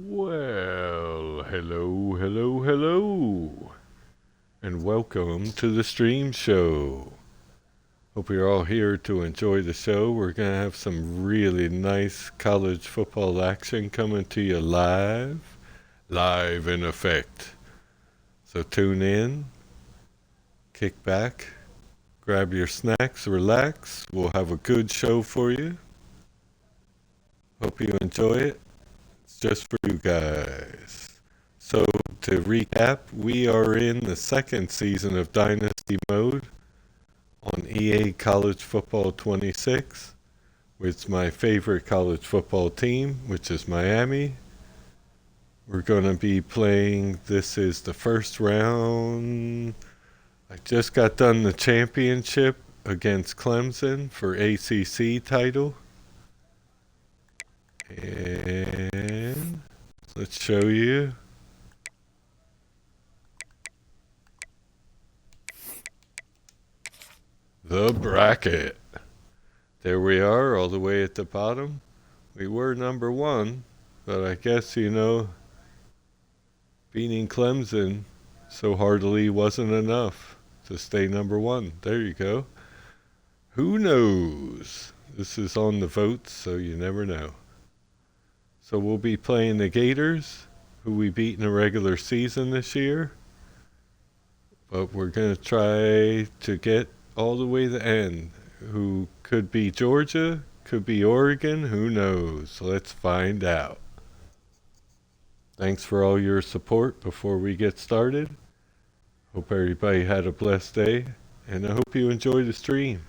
Well, hello, and welcome to the stream show. Hope you're all here to enjoy the show. We're going to have some really nice college football action coming to you live in effect. So tune in, kick back, grab your snacks, relax. We'll have a good show for you. Hope you enjoy it. It's just for you guys. So, to recap, we are in the second season of Dynasty mode on EA College Football 26 with my favorite college football team, which is Miami. We're going to be playing, this is the first round. I just got done the championship against Clemson for ACC title. And let's show you. The bracket. There we are, all the way at the bottom. We were number one, but I guess, beating Clemson so heartily wasn't enough to stay number one. There you go. Who knows? This is on the votes, so you never know. So we'll be playing the Gators, who we beat in the regular season this year. But we're going to try to get all the way to the end. Who could be Georgia, could be Oregon, who knows? Let's find out. Thanks for all your support before we get started. Hope everybody had a blessed day, and I hope you enjoy the stream.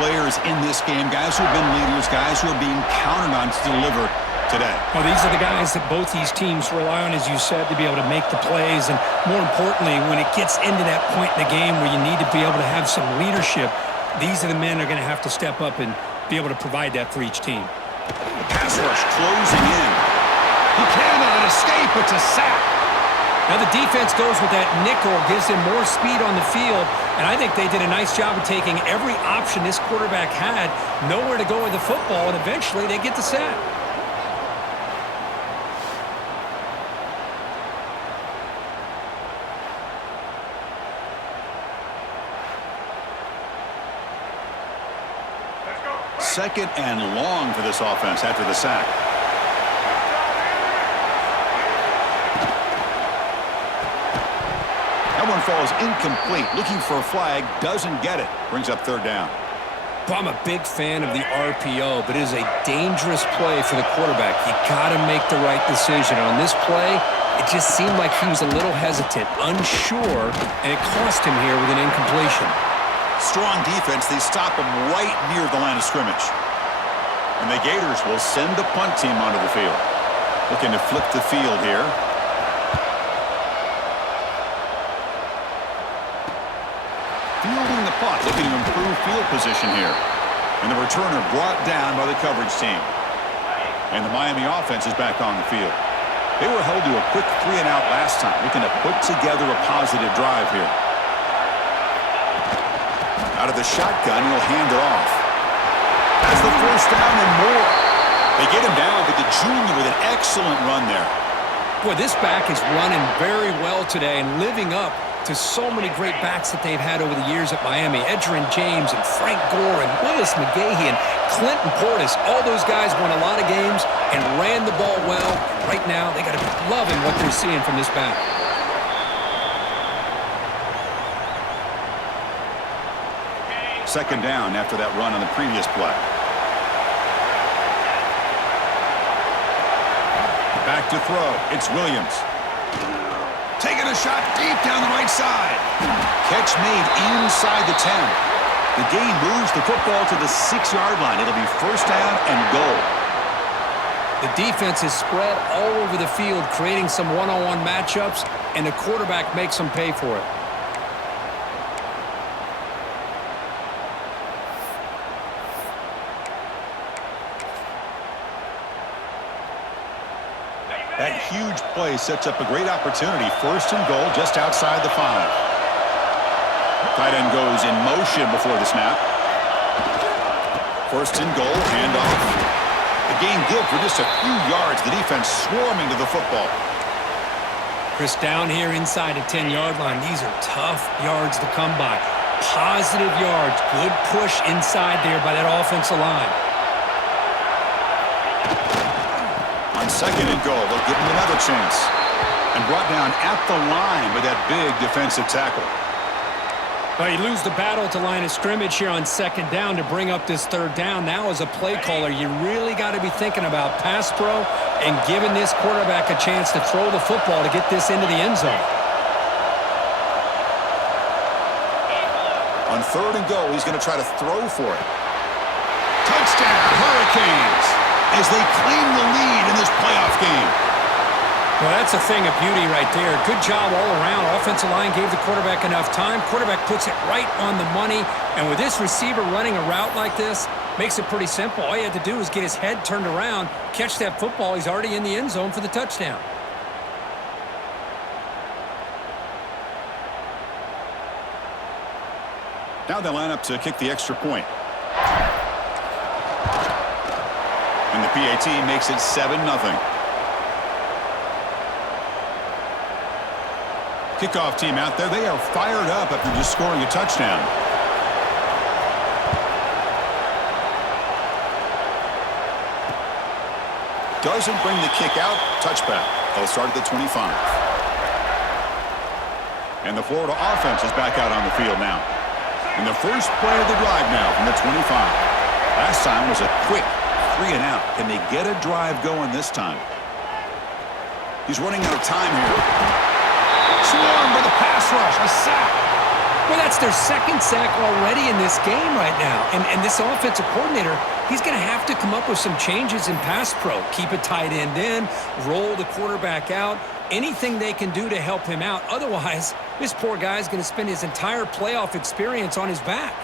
players in this game, guys who have been leaders, guys who are being counted on to deliver today. Well, these are the guys that both these teams rely on, as you said, to be able to make the plays. And more importantly, when it gets into that point in the game where you need to be able to have some leadership, these are the men that are going to have to step up and be able to provide that for each team. The pass rush closing in. He cannot escape. It's a sack. Now the defense goes with that nickel, gives him more speed on the field, and I think they did a nice job of taking every option this quarterback had, nowhere to go with the football, and eventually they get the sack. Second and long for this offense after the sack. That one falls incomplete. Looking for a flag, doesn't get it. Brings up third down. Well, I'm a big fan of the RPO, but it is a dangerous play for the quarterback. You got to make the right decision. On this play, it just seemed like he was a little hesitant, unsure, and it cost him here with an incompletion. Strong defense. They stop him right near the line of scrimmage. And the Gators will send the punt team onto the field. Looking to flip the field here. Fielding the punt, looking to improve field position here. And the returner brought down by the coverage team. And the Miami offense is back on the field. They were held to a quick 3-and-out last time, looking to put together a positive drive here. Out of the shotgun, he'll hand it off. Has the first down and more. They get him down, but the junior with an excellent run there. Boy, this back is running very well today and living up to so many great backs that they've had over the years at Miami. Edgerrin James and Frank Gore and Willis McGahee and Clinton Portis. All those guys won a lot of games and ran the ball well. Right now, they got to be loving what they're seeing from this back. Second down after that run on the previous play. Back to throw. It's Williams. Taking a shot deep down the right side. Catch made inside the 10. The gain moves the football to the 6-yard line. It'll be first down and goal. The defense is spread all over the field, creating some one-on-one matchups, and the quarterback makes them pay for it. That huge play sets up a great opportunity. First and goal just outside the 5. Tight end goes in motion before the snap. First and goal, handoff. The gain good for just a few yards. The defense swarming to the football. Chris, down here inside the 10-yard line. These are tough yards to come by. Positive yards. Good push inside there by that offensive line. On second and goal, they'll give him another chance. And brought down at the line with that big defensive tackle. Well, you lose the battle at the line of scrimmage here on second down to bring up this third down. Now, as a play caller, you really got to be thinking about pass pro and giving this quarterback a chance to throw the football to get this into the end zone. On third and goal, he's going to try to throw for it. Touchdown, Hurricanes, as they claim the lead in this playoff game. Well, that's a thing of beauty right there. Good job all around. Offensive line gave the quarterback enough time. Quarterback puts it right on the money. And with this receiver running a route like this, makes it pretty simple. All you had to do is get his head turned around, catch that football. He's already in the end zone for the touchdown. Now they line up to kick the extra point. And the PAT makes it 7-0. Kickoff team out there. They are fired up after just scoring a touchdown. Doesn't bring the kick out. Touchback. They'll start at the 25. And the Florida offense is back out on the field now. And the first play of the drive now from the 25. Last time was a quick 3-and-out. Can they get a drive going this time? He's running out of time here. Swarmed by the pass rush. A sack. Well, that's their second sack already in this game right now. And this offensive coordinator, he's going to have to come up with some changes in pass pro. Keep a tight end in, roll the quarterback out, anything they can do to help him out. Otherwise, this poor guy's going to spend his entire playoff experience on his back.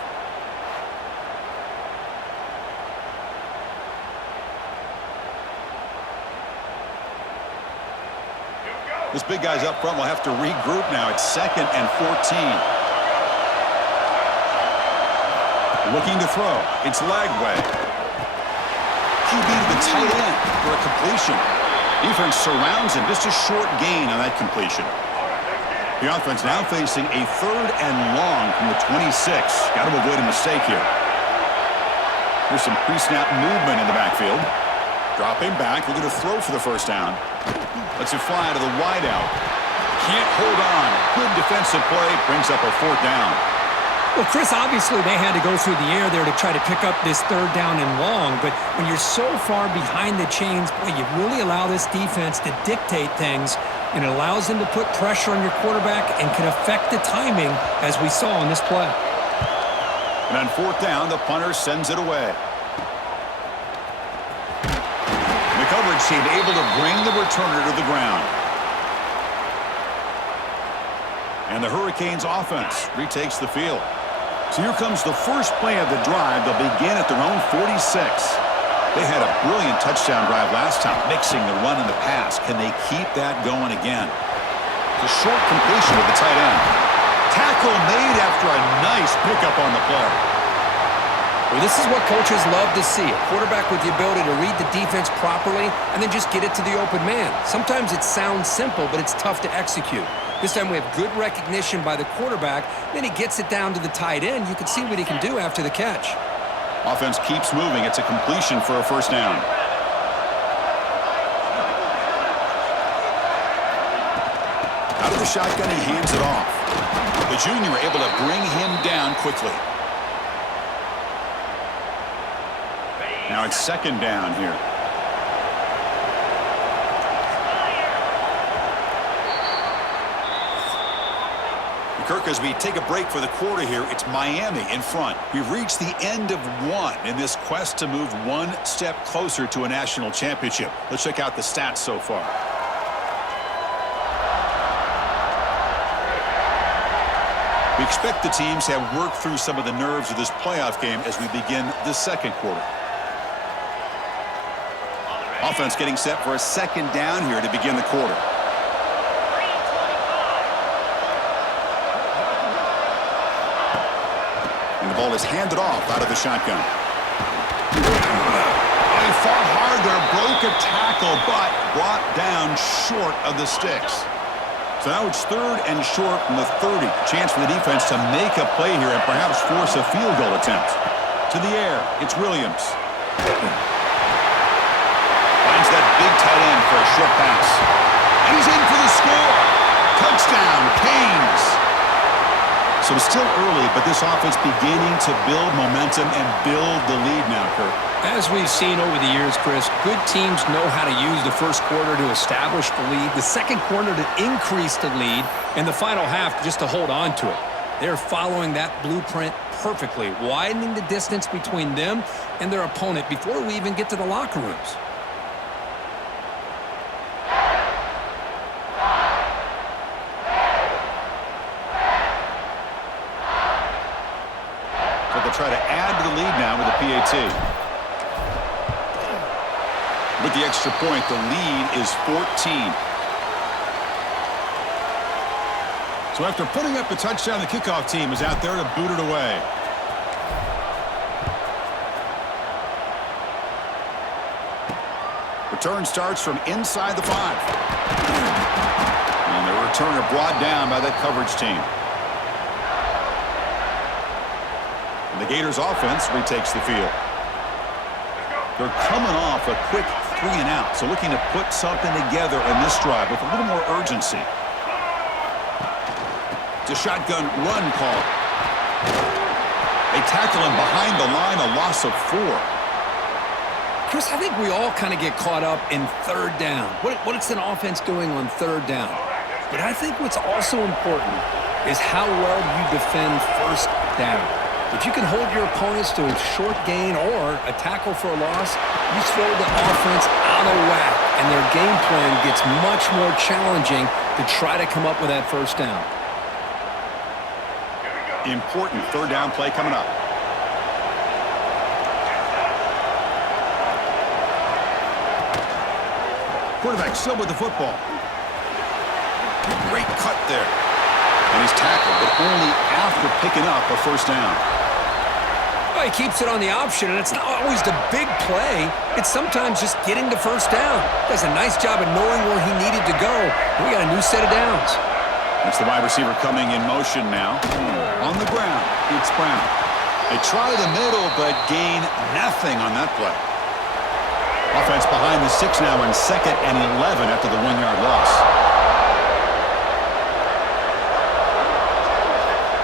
This big guy's up front will have to regroup now. It's 2nd and 14. Looking to throw. It's Lagway. QB to the tight end for a completion. Defense surrounds him. Just a short gain on that completion. The offense now facing a 3rd and long from the 26. Got to avoid a mistake here. Here's some pre-snap movement in the backfield. Dropping back, looking to throw for the first down. Lets it fly to the wideout. Can't hold on. Good defensive play. Brings up a 4th down. Well, Chris, obviously they had to go through the air there to try to pick up this 3rd down and long. But when you're so far behind the chains, boy, you really allow this defense to dictate things. And it allows them to put pressure on your quarterback and can affect the timing, as we saw in this play. And on 4th down, the punter sends it away. The coverage team able to bring the returner to the ground. And the Hurricanes offense retakes the field. So here comes the first play of the drive. They'll begin at their own 46. They had a brilliant touchdown drive last time, mixing the run and the pass. Can they keep that going again? The short completion of the tight end. Tackle made after a nice pickup on the play. Well, this is what coaches love to see. A quarterback with the ability to read the defense properly and then just get it to the open man. Sometimes it sounds simple, but it's tough to execute. This time we have good recognition by the quarterback. Then he gets it down to the tight end. You can see what he can do after the catch. Offense keeps moving. It's a completion for a first down. Out of the shotgun, he hands it off. The junior able to bring him down quickly. Now it's 2nd down here. Kirk, as we take a break for the quarter here, it's Miami in front. We've reached the end of one in this quest to move one step closer to a national championship. Let's check out the stats so far. We expect the teams to have worked through some of the nerves of this playoff game as we begin the 2nd quarter. Offense getting set for a 2nd down here to begin the quarter. And the ball is handed off out of the shotgun. He fought hard there, broke a tackle, but brought down short of the sticks. So now it's 3rd and short from the 30. Chance for the defense to make a play here and perhaps force a field goal attempt. To the air, it's Williams. Finds that big tight end for a short pass. And he's in for the score. Touchdown, Canes. So it's still early, but this offense beginning to build momentum and build the lead now, Kurt. As we've seen over the years, Chris, good teams know how to use the first quarter to establish the lead, the second quarter to increase the lead, and the final half just to hold on to it. They're following that blueprint perfectly, widening the distance between them and their opponent before we even get to the locker rooms. So they'll try to add to the lead now with a PAT. With the extra point, the lead is 14. So after putting up the touchdown, the kickoff team is out there to boot it away. Return starts from inside the 5. And the returner brought down by that coverage team. And the Gators offense retakes the field. They're coming off a quick 3 and out, so looking to put something together in this drive with a little more urgency. It's a shotgun run call. They tackle him behind the line, a loss of 4. Chris, I think we all kind of get caught up in 3rd down. What is an offense doing on 3rd down? But I think what's also important is how well you defend first down. If you can hold your opponents to a short gain or a tackle for a loss, you throw the offense out of whack, and their game plan gets much more challenging to try to come up with that first down. Important third down play coming up. Quarterback still with the football. Great cut there. And he's tackled, but only after picking up a first down. Well, he keeps it on the option, and it's not always the big play. It's sometimes just getting the first down. Does a nice job of knowing where he needed to go. We got a new set of downs. It's the wide receiver coming in motion now. On the ground, it's Brown. They try the middle, but gain nothing on that play. Offense behind the 6 now in 2nd and 11 after the 1-yard loss.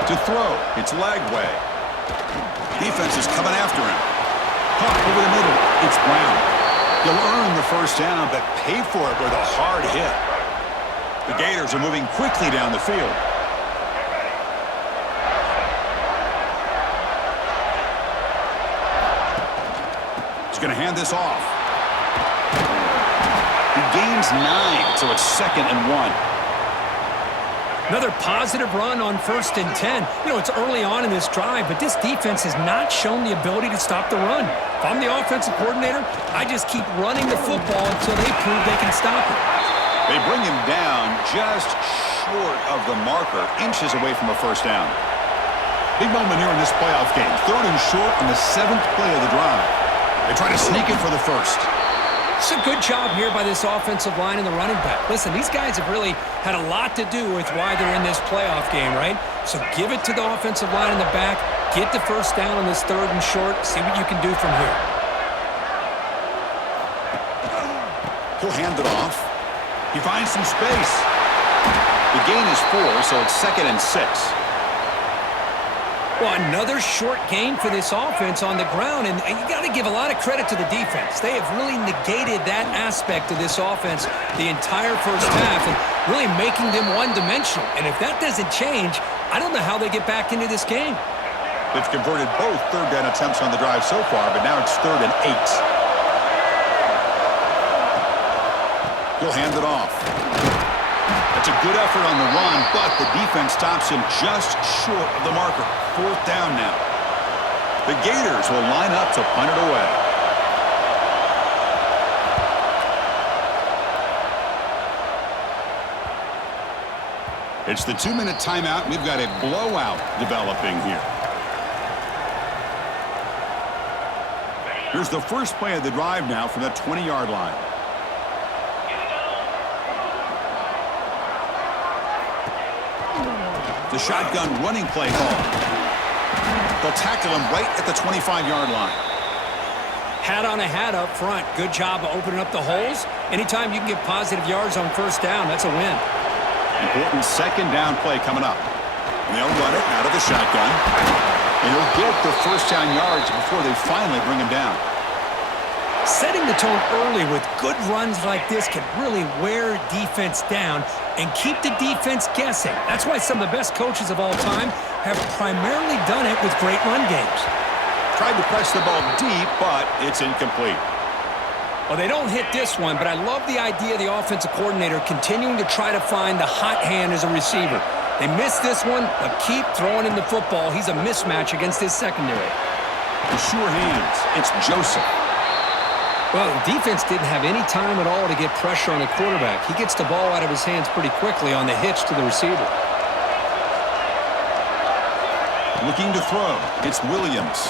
To throw, it's Lagway. Defense is coming after him. Caught over the middle, it's Brown. He'll earn the first down, but pay for it with a hard hit. The Gators are moving quickly down the field. He's going to hand this off. He gains 9, so it's 2nd and 1. Another positive run on 1st and 10. You know, it's early on in this drive, but this defense has not shown the ability to stop the run. If I'm the offensive coordinator, I just keep running the football until they prove they can stop it. They bring him down just short of the marker, inches away from a first down. Big moment here in this playoff game. 3rd and short on the 7th play of the drive. They try to sneak it for the first. It's a good job here by this offensive line and the running back. Listen, these guys have really had a lot to do with why they're in this playoff game, right? So give it to the offensive line in the back. Get the first down on this 3rd and short. See what you can do from here. He'll hand it off. He finds some space. The gain is 4, so it's 2nd and 6. Well, another short gain for this offense on the ground, and you got to give a lot of credit to the defense. They have really negated that aspect of this offense the entire first half and really making them one-dimensional. And if that doesn't change, I don't know how they get back into this game. They've converted both third down attempts on the drive so far, but now it's 3rd and 8. He'll hand it off. It's a good effort on the run, but the defense stops him just short of the marker. 4th down now. The Gators will line up to punt it away. It's the 2-minute timeout. We've got a blowout developing here. Here's the first play of the drive now from the 20-yard line. The shotgun running play call. They'll tackle him right at the 25-yard line. Hat on a hat up front. Good job of opening up the holes. Anytime you can get positive yards on first down, that's a win. Important 2nd down play coming up. And they'll run it out of the shotgun. And he'll get the first down yards before they finally bring him down. Setting the tone early with good runs like this can really wear defense down and keep the defense guessing. That's why some of the best coaches of all time have primarily done it with great run games. Tried to press the ball deep, but it's incomplete. Well, they don't hit this one, but I love the idea of the offensive coordinator continuing to try to find the hot hand as a receiver. They missed this one, but keep throwing him the football. He's a mismatch against his secondary. The sure hands. It's Joseph. Well, the defense didn't have any time at all to get pressure on the quarterback. He gets the ball out of his hands pretty quickly on the hitch to the receiver. Looking to throw. It's Williams.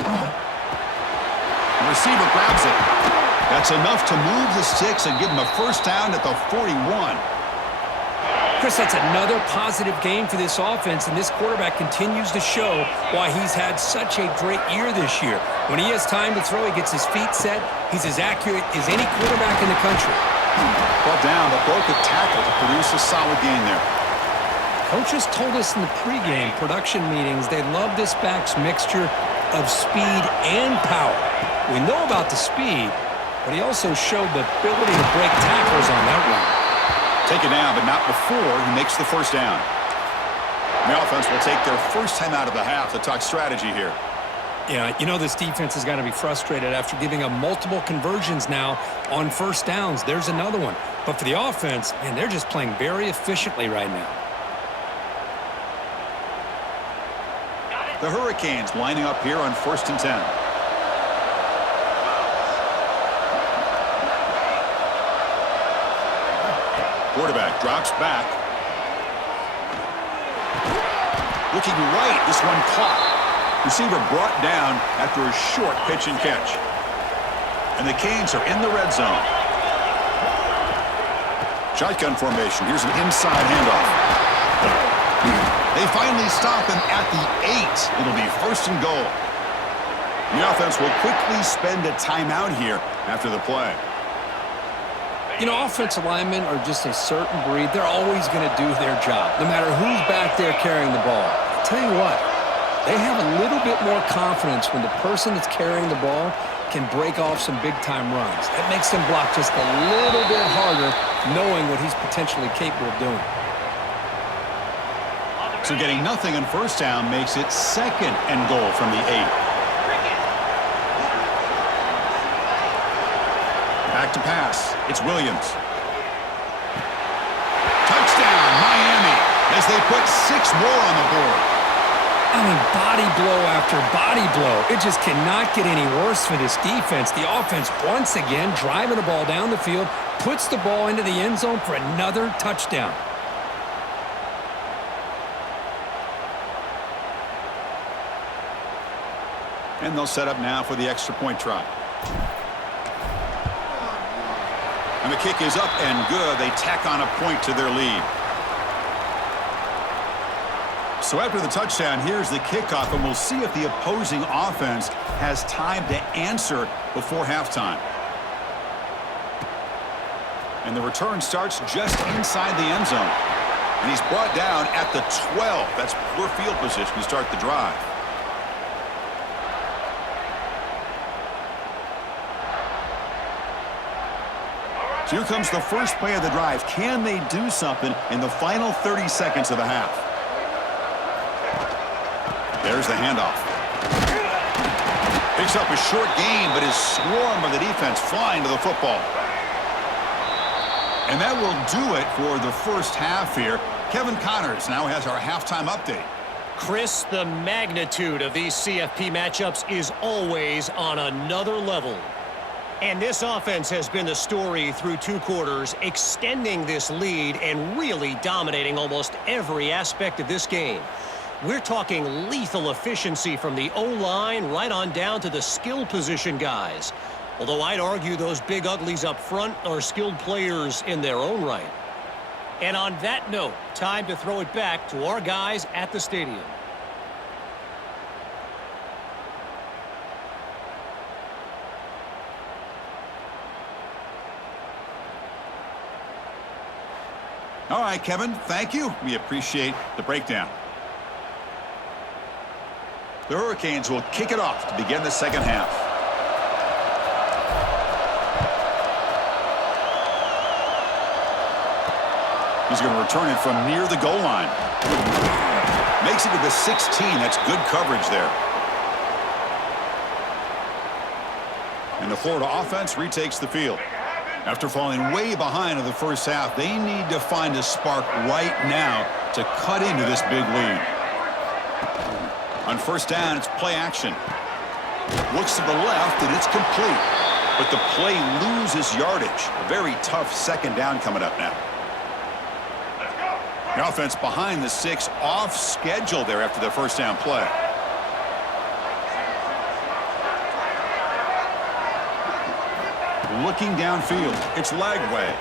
The receiver grabs it. That's enough to move the sticks and give him a first down at the 41. Chris, that's another positive game for this offense, and this quarterback continues to show why he's had such a great year this year. When he has time to throw, he gets his feet set. He's as accurate as any quarterback in the country. Brought down, but broke a tackle to produce a solid gain there. Coaches told us in the pregame production meetings they love this back's mixture of speed and power. We know about the speed, but he also showed the ability to break tackles on that run. Taken down, but not before he makes the first down. The offense will take their first time out of the half to talk strategy here. Yeah, you know this defense has got to be frustrated after giving up multiple conversions now on first downs. There's another one. But for the offense, man, they're just playing very efficiently right now. The Hurricanes lining up here on 1st and 10. Quarterback drops back. Looking right, this one caught. Receiver brought down after a short pitch and catch. And the Canes are in the red zone. Shotgun formation. Here's an inside handoff. They finally stop him at the 8. It'll be 1st and goal. The offense will quickly spend a timeout here after the play. You know, offensive linemen are just a certain breed. They're always going to do their job, no matter who's back there carrying the ball. I'll tell you what, they have a little bit more confidence when the person that's carrying the ball can break off some big-time runs. That makes them block just a little bit harder, knowing what he's potentially capable of doing. So getting nothing on first down makes it 2nd and goal from the 8. Back to pass. It's Williams. Touchdown, Miami, as they put 6 more on the board. I mean, body blow after body blow. It just cannot get any worse for this defense. The offense, once again, driving the ball down the field, puts the ball into the end zone for another touchdown. And they'll set up now for the extra point try. And the kick is up and good. They tack on a point to their lead. So after the touchdown, here's the kickoff, and we'll see if the opposing offense has time to answer before halftime. And the return starts just inside the end zone. And he's brought down at the 12. That's poor field position to start the drive. So here comes the first play of the drive. Can they do something in the final 30 seconds of the half? There's the handoff. Picks up a short gain, but is swarmed by the defense flying to the football. And that will do it for the first half here. Kevin Connors now has our halftime update. Chris, the magnitude of these CFP matchups is always on another level. And this offense has been the story through 2 quarters, extending this lead and really dominating almost every aspect of this game. We're talking lethal efficiency from the O-line right on down to the skill position guys. Although I'd argue those big uglies up front are skilled players in their own right. And on that note, time to throw it back to our guys at the stadium. All right, Kevin, thank you. We appreciate the breakdown. The Hurricanes will kick it off to begin the second half. He's going to return it from near the goal line. Makes it to the 16. That's good coverage there. And the Florida offense retakes the field. After falling way behind in the first half, they need to find a spark right now to cut into this big lead. On first down, it's play action. Looks to the left, and it's complete. But the play loses yardage. A very tough second down coming up now. The offense behind the 6, off schedule there after the first down play. Looking downfield, it's Lagway.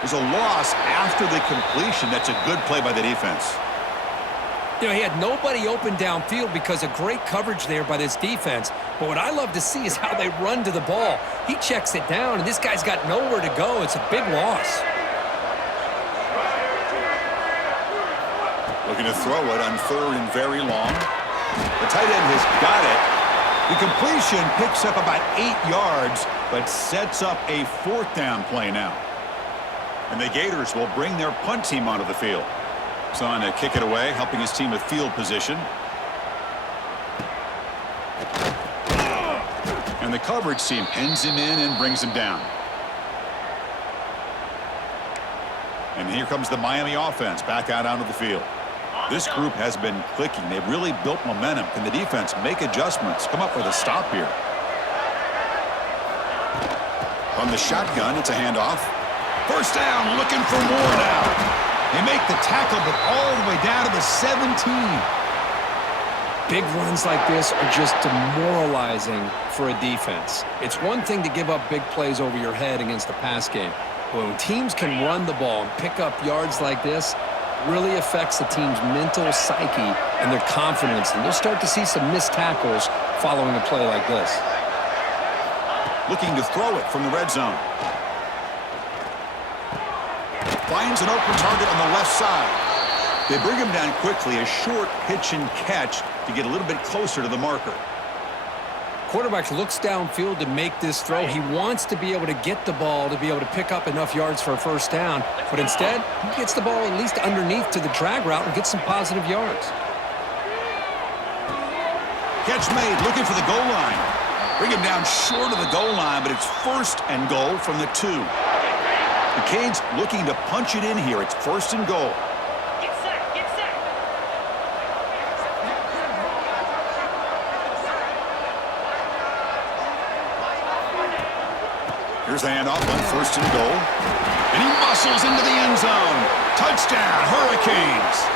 There's a loss after the completion. That's a good play by the defense. You know, he had nobody open downfield because of great coverage there by this defense. But what I love to see is how they run to the ball. He checks it down, and this guy's got nowhere to go. It's a big loss. Looking to throw it on 3rd and very long. The tight end has got it. The completion picks up about 8 yards, but sets up a 4th down play now. And the Gators will bring their punt team onto the field. He's on to kick it away, helping his team with field position. And the coverage team pins him in and brings him down. And here comes the Miami offense back out onto the field. This group has been clicking. They've really built momentum. Can the defense make adjustments? Come up with a stop here. From the shotgun, it's a handoff. First down, looking for more now. They make the tackle, but all the way down to the 17. Big runs like this are just demoralizing for a defense. It's one thing to give up big plays over your head against the pass game. But when teams can run the ball and pick up yards like this, it really affects the team's mental psyche and their confidence. And you'll start to see some missed tackles following a play like this. Looking to throw it from the red zone. Finds an open target on the left side. They bring him down quickly, a short pitch and catch to get a little bit closer to the marker. Quarterback looks downfield to make this throw. He wants to be able to get the ball to be able to pick up enough yards for a first down. But instead, he gets the ball at least underneath to the drag route and gets some positive yards. Catch made, looking for the goal line. Bring him down short of the goal line, but it's first and goal from the 2. The Canes looking to punch it in here. It's first and goal. Get set, get set. Here's the handoff on first and goal. And he muscles into the end zone. Touchdown, Hurricanes.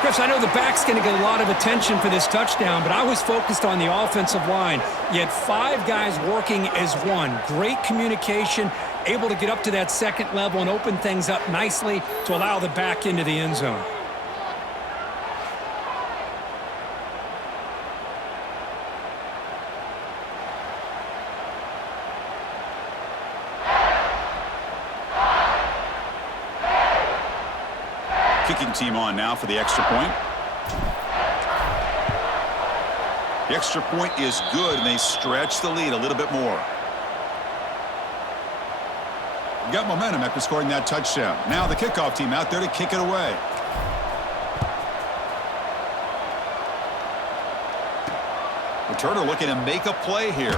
Chris, I know the back's going to get a lot of attention for this touchdown, but I was focused on the offensive line. You had 5 guys working as one. Great communication, able to get up to that second level and open things up nicely to allow the back into the end zone. Kicking team on now for the extra point. The extra point is good, and they stretch the lead a little bit more. Got momentum after scoring that touchdown. Now the kickoff team out there to kick it away. Returner looking to make a play here.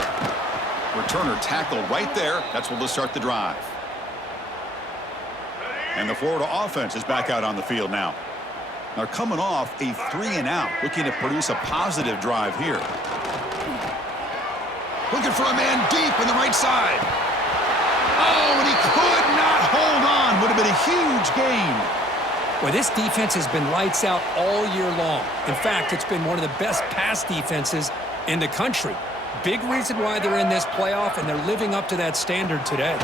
Returner tackled right there. That's where they'll start the drive. And the Florida offense is back out on the field now. They're coming off a 3-and-out, looking to produce a positive drive here. Looking for a man deep in the right side. Oh, and he could not hold on. Would have been a huge gain. Well, this defense has been lights out all year long. In fact, it's been one of the best pass defenses in the country. Big reason why they're in this playoff, and they're living up to that standard today.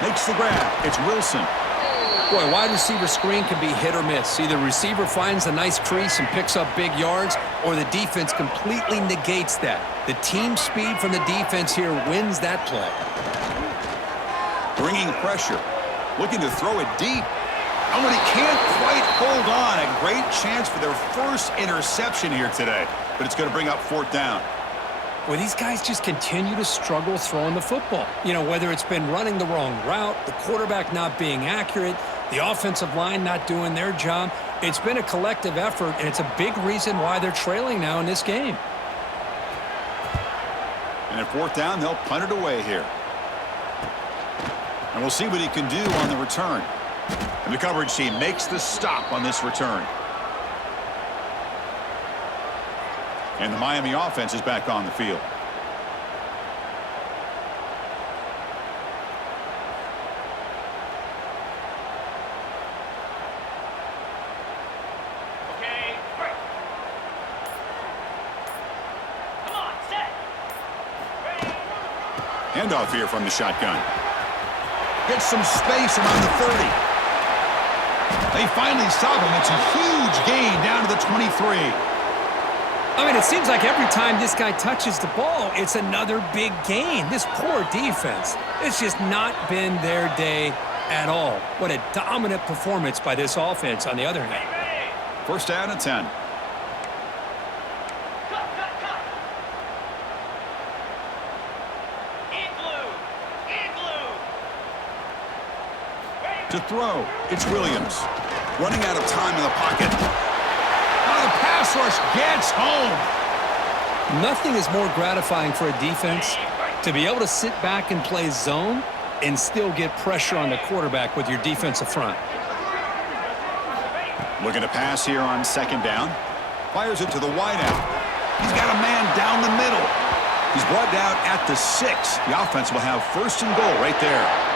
Makes the grab. It's Wilson. Boy, wide receiver screen can be hit or miss. Either receiver finds a nice crease and picks up big yards, or the defense completely negates that. The team speed from the defense here wins that play. Bringing pressure. Looking to throw it deep. And when he can't quite hold on, a great chance for their first interception here today. But it's going to bring up 4th down. Well, these guys just continue to struggle throwing the football. You know, whether it's been running the wrong route, the quarterback not being accurate, the offensive line not doing their job. It's been a collective effort, and it's a big reason why they're trailing now in this game. And at 4th down, they'll punt it away here. And we'll see what he can do on the return. And the coverage team makes the stop on this return. And the Miami offense is back on the field. Okay, break. Come on, set. Ready. Handoff here from the shotgun. Gets some space around the 30. They finally stop him. It's a huge gain down to the 23. I mean, it seems like every time this guy touches the ball, it's another big gain. This poor defense, it's just not been their day at all. What a dominant performance by this offense on the other hand. Ready. First down and 10. Cut. Igloo. To throw, it's Williams. Running out of time in the pocket. The pass rush gets home. Nothing is more gratifying for a defense to be able to sit back and play zone and still get pressure on the quarterback with your defensive front. Looking to pass here on second down. Fires it to the wideout. He's got a man down the middle. He's brought down at the 6. The offense will have first and goal right there.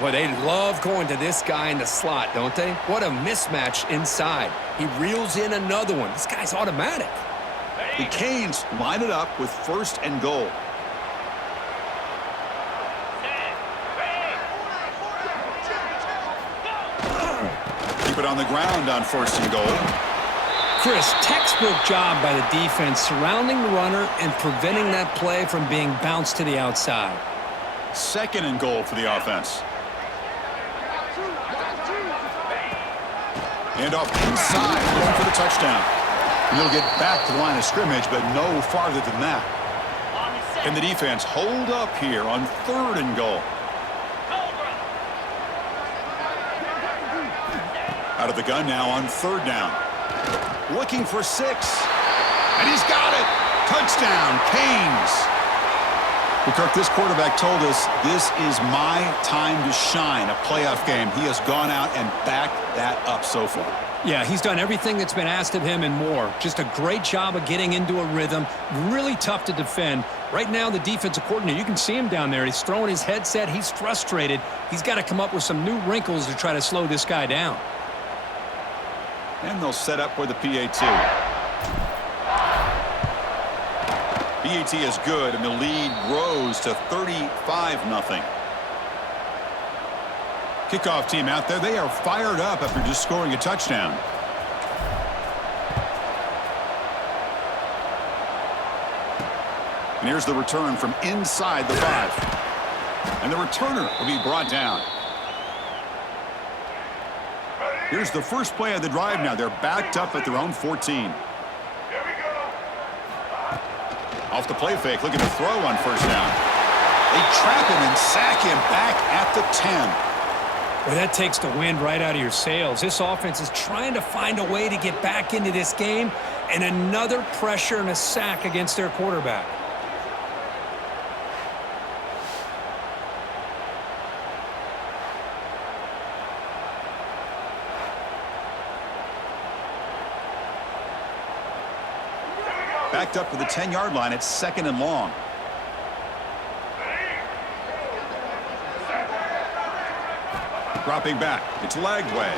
Well, they love going to this guy in the slot, don't they? What a mismatch inside. He reels in another one. This guy's automatic. The Canes line it up with first and goal. Keep it on the ground on first and goal. Chris, textbook job by the defense surrounding the runner and preventing that play from being bounced to the outside. Second and goal for the offense. And off inside, going for the touchdown. He'll get back to the line of scrimmage, but no farther than that. And the defense hold up here on third and goal. Out of the gun now on third down. Looking for 6. And he's got it. Touchdown, Canes. Well, Kirk, this quarterback told us this is my time to shine, a playoff game. He has gone out and backed that up so far. Yeah, he's done everything that's been asked of him and more. Just a great job of getting into a rhythm. Really tough to defend. Right now, the defensive coordinator, you can see him down there. He's throwing his headset. He's frustrated. He's got to come up with some new wrinkles to try to slow this guy down. And they'll set up for the PAT. PAT is good, and the lead grows to 35-0. Kickoff team out there, they are fired up after just scoring a touchdown. And here's the return from inside the 5. And the returner will be brought down. Here's the first play of the drive now. They're backed up at their own 14. Off the play fake, looking to throw on first down. They trap him and sack him back at the 10. Well, that takes the wind right out of your sails. This offense is trying to find a way to get back into this game, and another pressure and a sack against their quarterback. Backed up to the 10-yard line. It's second and long. Dropping back. It's Lagway.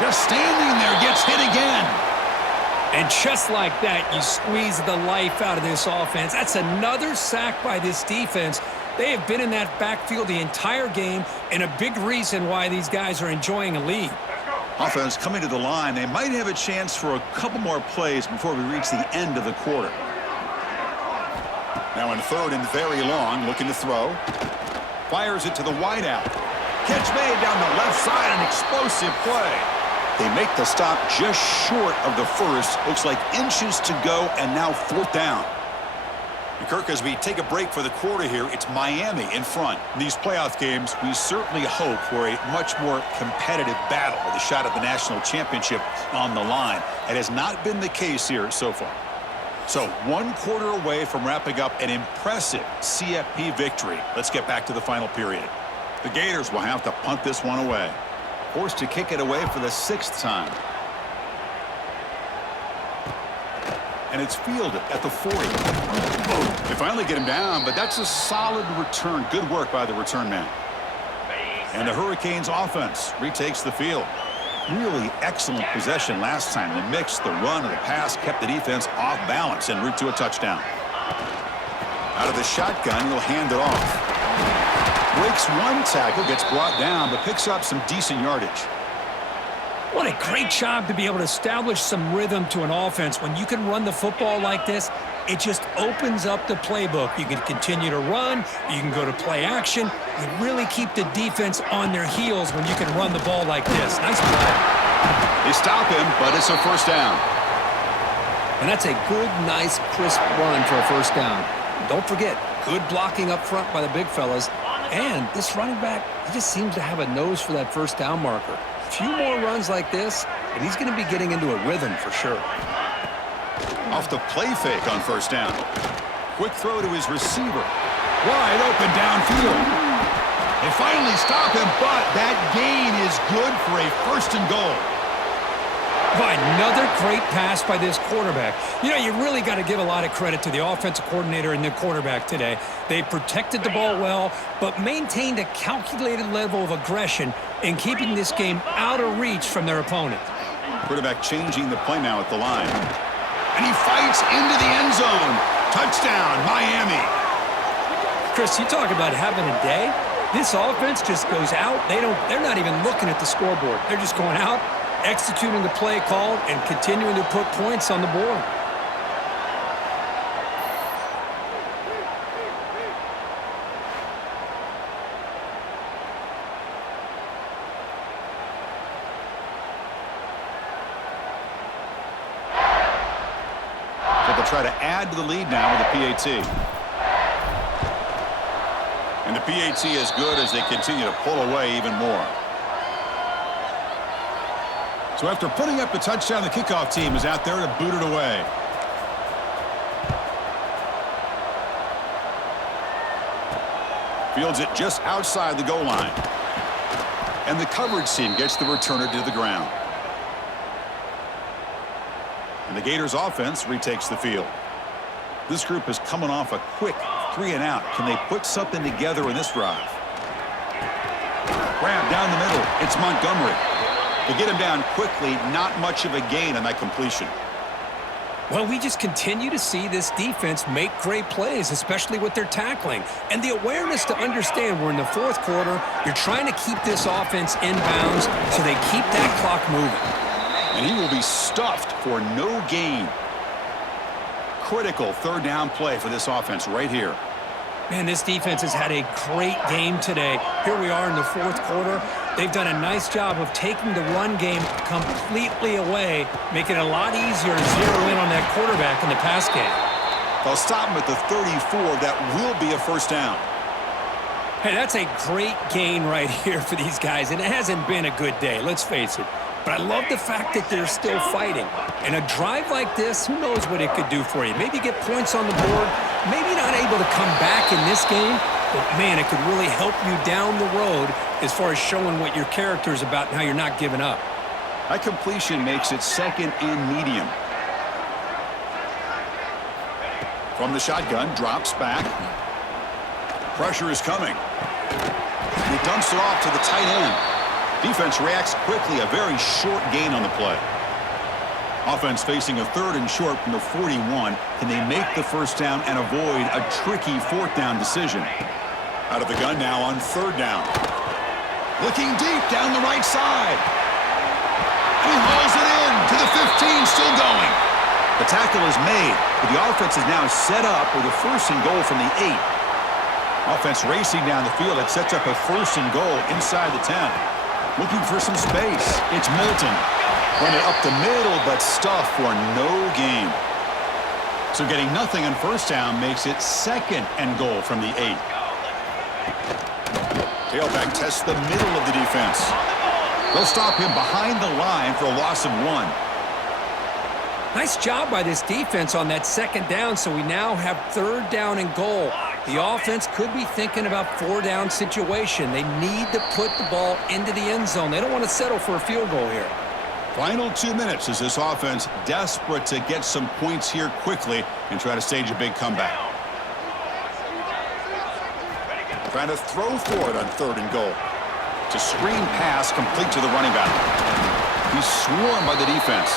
Just standing there. Gets hit again. And just like that, you squeeze the life out of this offense. That's another sack by this defense. They have been in that backfield the entire game, and a big reason why these guys are enjoying a lead. Offense coming to the line. They might have a chance for a couple more plays before we reach the end of the quarter. Now in third and very long, looking to throw. Fires it to the wideout. Catch made down the left side, an explosive play. They make the stop just short of the first. Looks like inches to go, and now fourth down. And Kirk, as we take a break for the quarter here, it's Miami in front. In these playoff games, we certainly hope for a much more competitive battle with a shot at the national championship on the line. It has not been the case here so far. So 1 quarter away from wrapping up an impressive CFP victory. Let's get back to the final period. The Gators will have to punt this one away. Forced to kick it away for the 6th time. And it's fielded at the 40. They finally get him down, but that's a solid return. Good work by the return man. And the Hurricanes offense retakes the field. Really excellent possession last time. The mix, the run, and the pass kept the defense off balance en route to a touchdown. Out of the shotgun, he'll hand it off. Breaks one tackle, gets brought down, but picks up some decent yardage. What a great job to be able to establish some rhythm to an offense. When you can run the football like this, it just opens up the playbook. You can continue to run. You can go to play action. You really keep the defense on their heels when you can run the ball like this. Nice play. They stop him, but it's a first down. And that's a good, nice, crisp run for a first down. Don't forget, good blocking up front by the big fellas. And this running back, he just seems to have a nose for that first down marker. A few more runs like this, and he's going to be getting into a rhythm for sure. Off the play fake on first down. Quick throw to his receiver. Wide open downfield. They finally stop him, but that gain is good for a first and goal. By another great pass by this quarterback. You know, you really got to give a lot of credit to the offensive coordinator and the quarterback today. They protected the ball well, but maintained a calculated level of aggression in keeping this game out of reach from their opponent. Quarterback changing the play now at the line. And he fights into the end zone. Touchdown, Miami. Chris, you talk about having a day. This offense just goes out. They're not even looking at the scoreboard. They're just going out, executing the play call, and continuing to put points on the board. So they'll try to add to the lead now with the PAT. And the PAT is good as they continue to pull away even more. So after putting up the touchdown, the kickoff team is out there to boot it away. Fields it just outside the goal line. And the coverage team gets the returner to the ground. And the Gators offense retakes the field. This group is coming off a quick 3-and-out. Can they put something together in this drive? Grab down the middle. It's Montgomery. They get him down quickly. Not much of a gain on that completion. Well, we just continue to see this defense make great plays, especially with their tackling. And the awareness to understand we're in the fourth quarter, you're trying to keep this offense in bounds so they keep that clock moving. And he will be stuffed for no gain. Critical third down play for this offense right here. Man, this defense has had a great game today. Here we are in the fourth quarter. They've done a nice job of taking the run game completely away, making it a lot easier to zero in on that quarterback in the pass game. They'll stop him at the 34. That will be a first down. Hey, that's a great gain right here for these guys, and it hasn't been a good day, let's face it. But I love the fact that they're still fighting. And a drive like this, who knows what it could do for you. Maybe get points on the board, maybe not able to come back in this game, but man, it could really help you down the road as far as showing what your character is about and how you're not giving up. That completion makes it second and medium. From the shotgun, drops back. Pressure is coming. He dumps it off to the tight end. Defense reacts quickly, a very short gain on the play. Offense facing a third and short from the 41. Can they make the first down and avoid a tricky fourth down decision? Out of the gun now on third down. Looking deep down the right side. And he hauls it in to the 15, still going. The tackle is made, but the offense is now set up with a first and goal from the 8. Offense racing down the field. It sets up a first and goal inside the 10. Looking for some space. It's Milton. Run it up the middle, but stuffed for no gain. So getting nothing on first down makes it second and goal from the 8. Tailback tests the middle of the defense. They'll stop him behind the line for a loss of 1. Nice job by this defense on that second down, so we now have third down and goal. The offense could be thinking about four-down situation. They need to put the ball into the end zone. They don't want to settle for a field goal here. Final 2 minutes as this offense desperate to get some points here quickly and try to stage a big comeback. Trying to throw for it on third and goal. It's a screen pass complete to the running back. He's swarmed by the defense.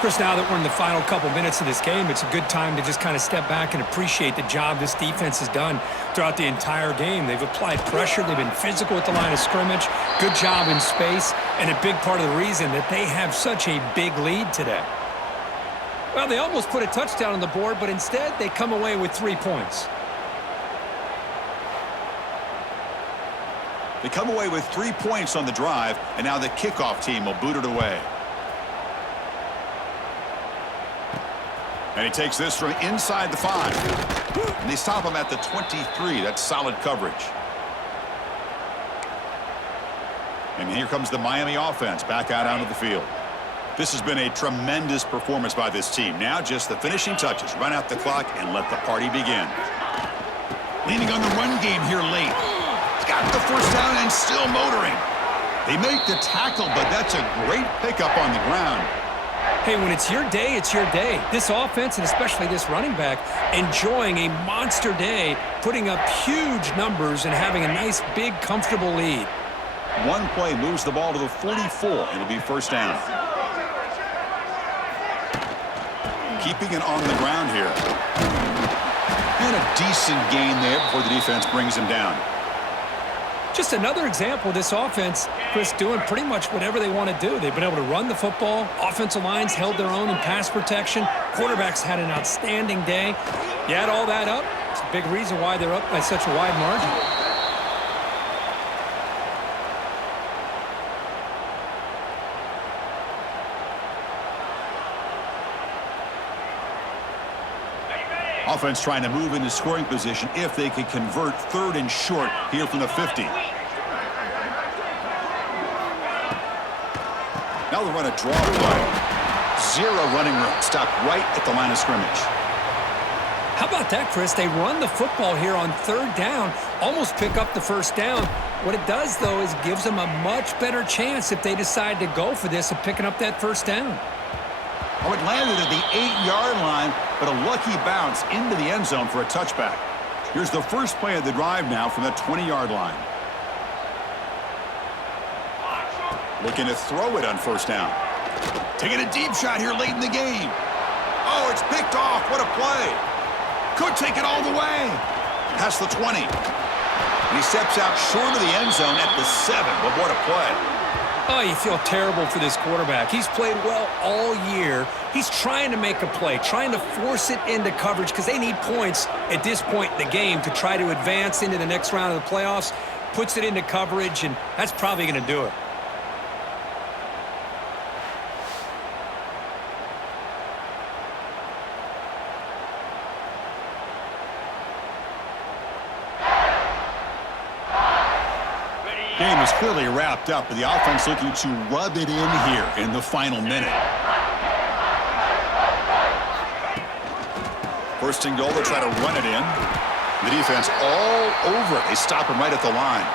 Chris, now that we're in the final couple minutes of this game, it's a good time to just kind of step back and appreciate the job this defense has done throughout the entire game. They've applied pressure. They've been physical at the line of scrimmage. Good job in space, and a big part of the reason that they have such a big lead today. Well, they almost put a touchdown on the board, but instead they come away with 3 points. They come away with 3 points on the drive, and now the kickoff team will boot it away. And he takes this from inside the 5. And they stop him at the 23. That's solid coverage. And here comes the Miami offense back out onto the field. This has been a tremendous performance by this team. Now just the finishing touches. Run out the clock and let the party begin. Leaning on the run game here late. He's got the first down and still motoring. They make the tackle, but that's a great pickup on the ground. Hey, when it's your day, it's your day. This offense, and especially this running back, enjoying a monster day, putting up huge numbers and having a nice, big, comfortable lead. One play moves the ball to the 44. It'll be first down. Keeping it on the ground here. And a decent gain there before the defense brings him down. Just another example of this offense, Chris, doing pretty much whatever they want to do. They've been able to run the football. Offensive lines held their own in pass protection. Quarterbacks had an outstanding day. You add all that up, it's a big reason why they're up by such a wide margin. Offense trying to move into scoring position if they could convert third and short here from the 50. Now they run a draw play. Zero running room. Stopped right at the line of scrimmage. How about that, Chris? They run the football here on third down, almost pick up the first down. What it does, though, is gives them a much better chance if they decide to go for this of picking up that first down. Oh, it landed at the 8-yard line, but a lucky bounce into the end zone for a touchback. Here's the first play of the drive now from the 20-yard line. Looking to throw it on first down. Taking a deep shot here late in the game. Oh, it's picked off. What a play. Could take it all the way. Past the 20. And he steps out short of the end zone at the 7. But what a play. Oh, you feel terrible for this quarterback. He's played well all year. He's trying to make a play, trying to force it into coverage because they need points at this point in the game to try to advance into the next round of the playoffs. Puts it into coverage, and that's probably going to do it. Game is clearly wrapped up, but the offense looking to rub it in here in the final minute. First and goal, they try to run it in. The defense all over it. They stop him right at the line.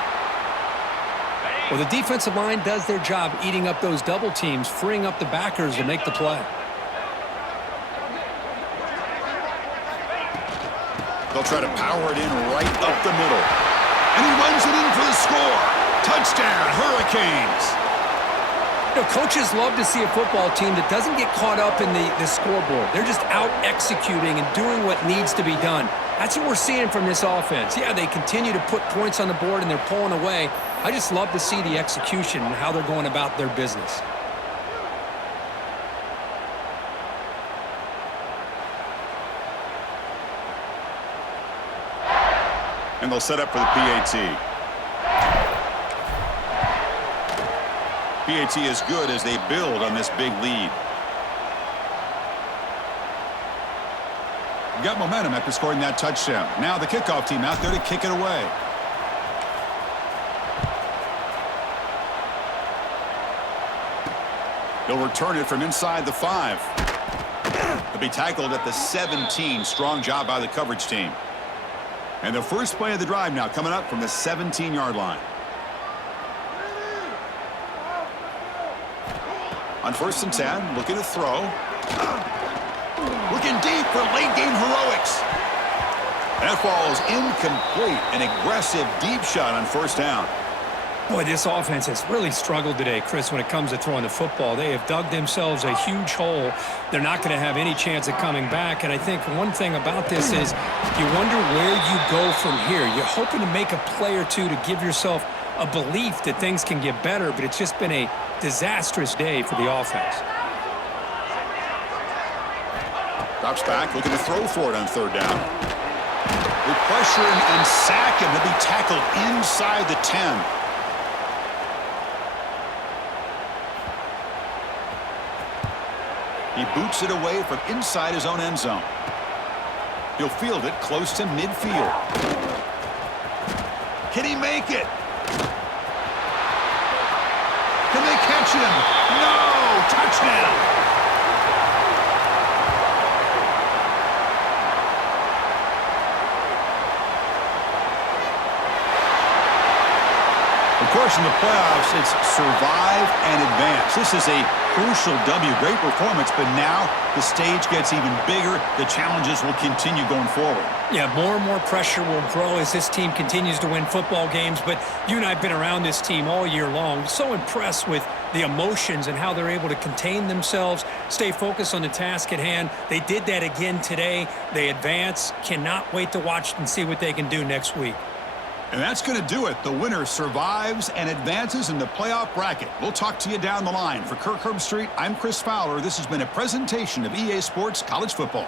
Well, the defensive line does their job eating up those double teams, freeing up the backers to make the play. They'll try to power it in right up the middle. And he runs it in for the score. Touchdown, Hurricanes. You know, coaches love to see a football team that doesn't get caught up in the scoreboard. They're just out executing and doing what needs to be done. That's what we're seeing from this offense. Yeah, they continue to put points on the board and they're pulling away. I just love to see the execution and how they're going about their business. And they'll set up for the PAT. PAT is good as they build on this big lead. Got momentum after scoring that touchdown. Now the kickoff team out there to kick it away. They'll return it from inside the 5. They'll be tackled at the 17. Strong job by the coverage team. And the first play of the drive now coming up from the 17-yard line. On first and 10, looking to throw. Looking deep for late-game heroics. That ball is incomplete. An aggressive deep shot on first down. Boy, this offense has really struggled today, Chris, when it comes to throwing the football. They have dug themselves a huge hole. They're not going to have any chance of coming back. And I think one thing about this is you wonder where you go from here. You're hoping to make a play or two to give yourself a belief that things can get better, but it's just been a disastrous day for the offense. Drops back, looking to throw for it on third down. They pressure him and sack him. He'll be tackled inside the 10. He boots it away from inside his own end zone. He'll field it close to midfield. Can he make it? Can they catch him? No! Touchdown! Of course, in the playoffs, it's survive and advance. This is a crucial W. Great performance, but now the stage gets even bigger. The challenges will continue going forward. Yeah, more and more pressure will grow as this team continues to win football games, but you and I have been around this team all year long. So impressed with the emotions and how they're able to contain themselves, stay focused on the task at hand. They did that again today. They advance. Cannot wait to watch and see what they can do next week. And that's going to do it. The winner survives and advances in the playoff bracket. We'll talk to you down the line. For Kirk Herbstreit, I'm Chris Fowler. This has been a presentation of EA Sports College Football.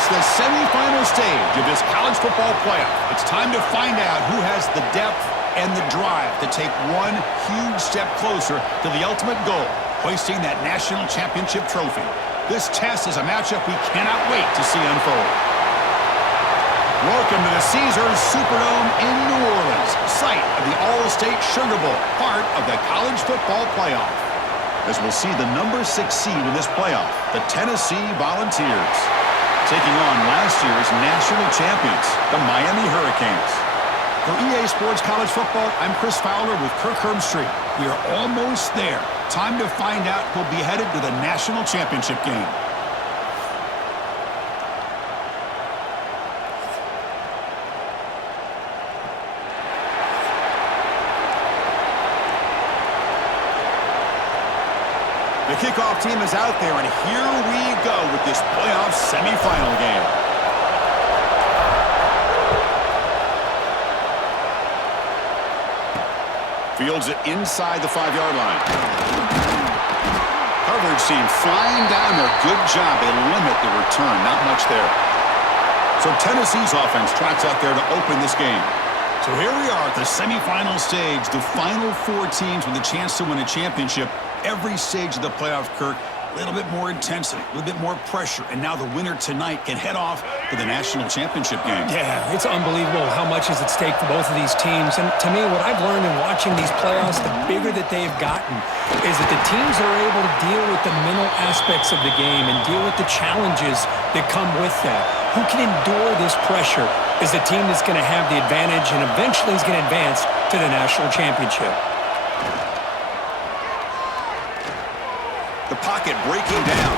reached the semifinal stage of this college football playoff. It's time to find out who has the depth and the drive to take one huge step closer to the ultimate goal, hoisting that national championship trophy. This test is a matchup we cannot wait to see unfold. Welcome to the Caesars Superdome in New Orleans, site of the All-State Sugar Bowl, part of the college football playoff. As we'll see the number 6 seed in this playoff, the Tennessee Volunteers, taking on last year's national champions, the Miami Hurricanes. For EA Sports College Football, I'm Chris Fowler with Kirk Herbstreit. We are almost there. Time to find out who'll be headed to the national championship game. The kickoff team is out there, and here we go with this playoff semifinal game. Fields it inside the 5-yard line. Coverage team flying down there. Good job. They limit the return. Not much there. So Tennessee's offense trots out there to open this game. So here we are at the semifinal stage. The final 4 teams with a chance to win a championship. Every stage of the playoff, Kirk, a little bit more intensity, a little bit more pressure, and now the winner tonight can head off to the national championship game. Yeah, it's unbelievable how much is at stake for both of these teams. And to me, what I've learned in watching these playoffs, the bigger that they've gotten, is that the teams are able to deal with the mental aspects of the game and deal with the challenges that come with that. Who can endure this pressure is the team that's going to have the advantage and eventually is going to advance to the national championship. The pocket breaking down.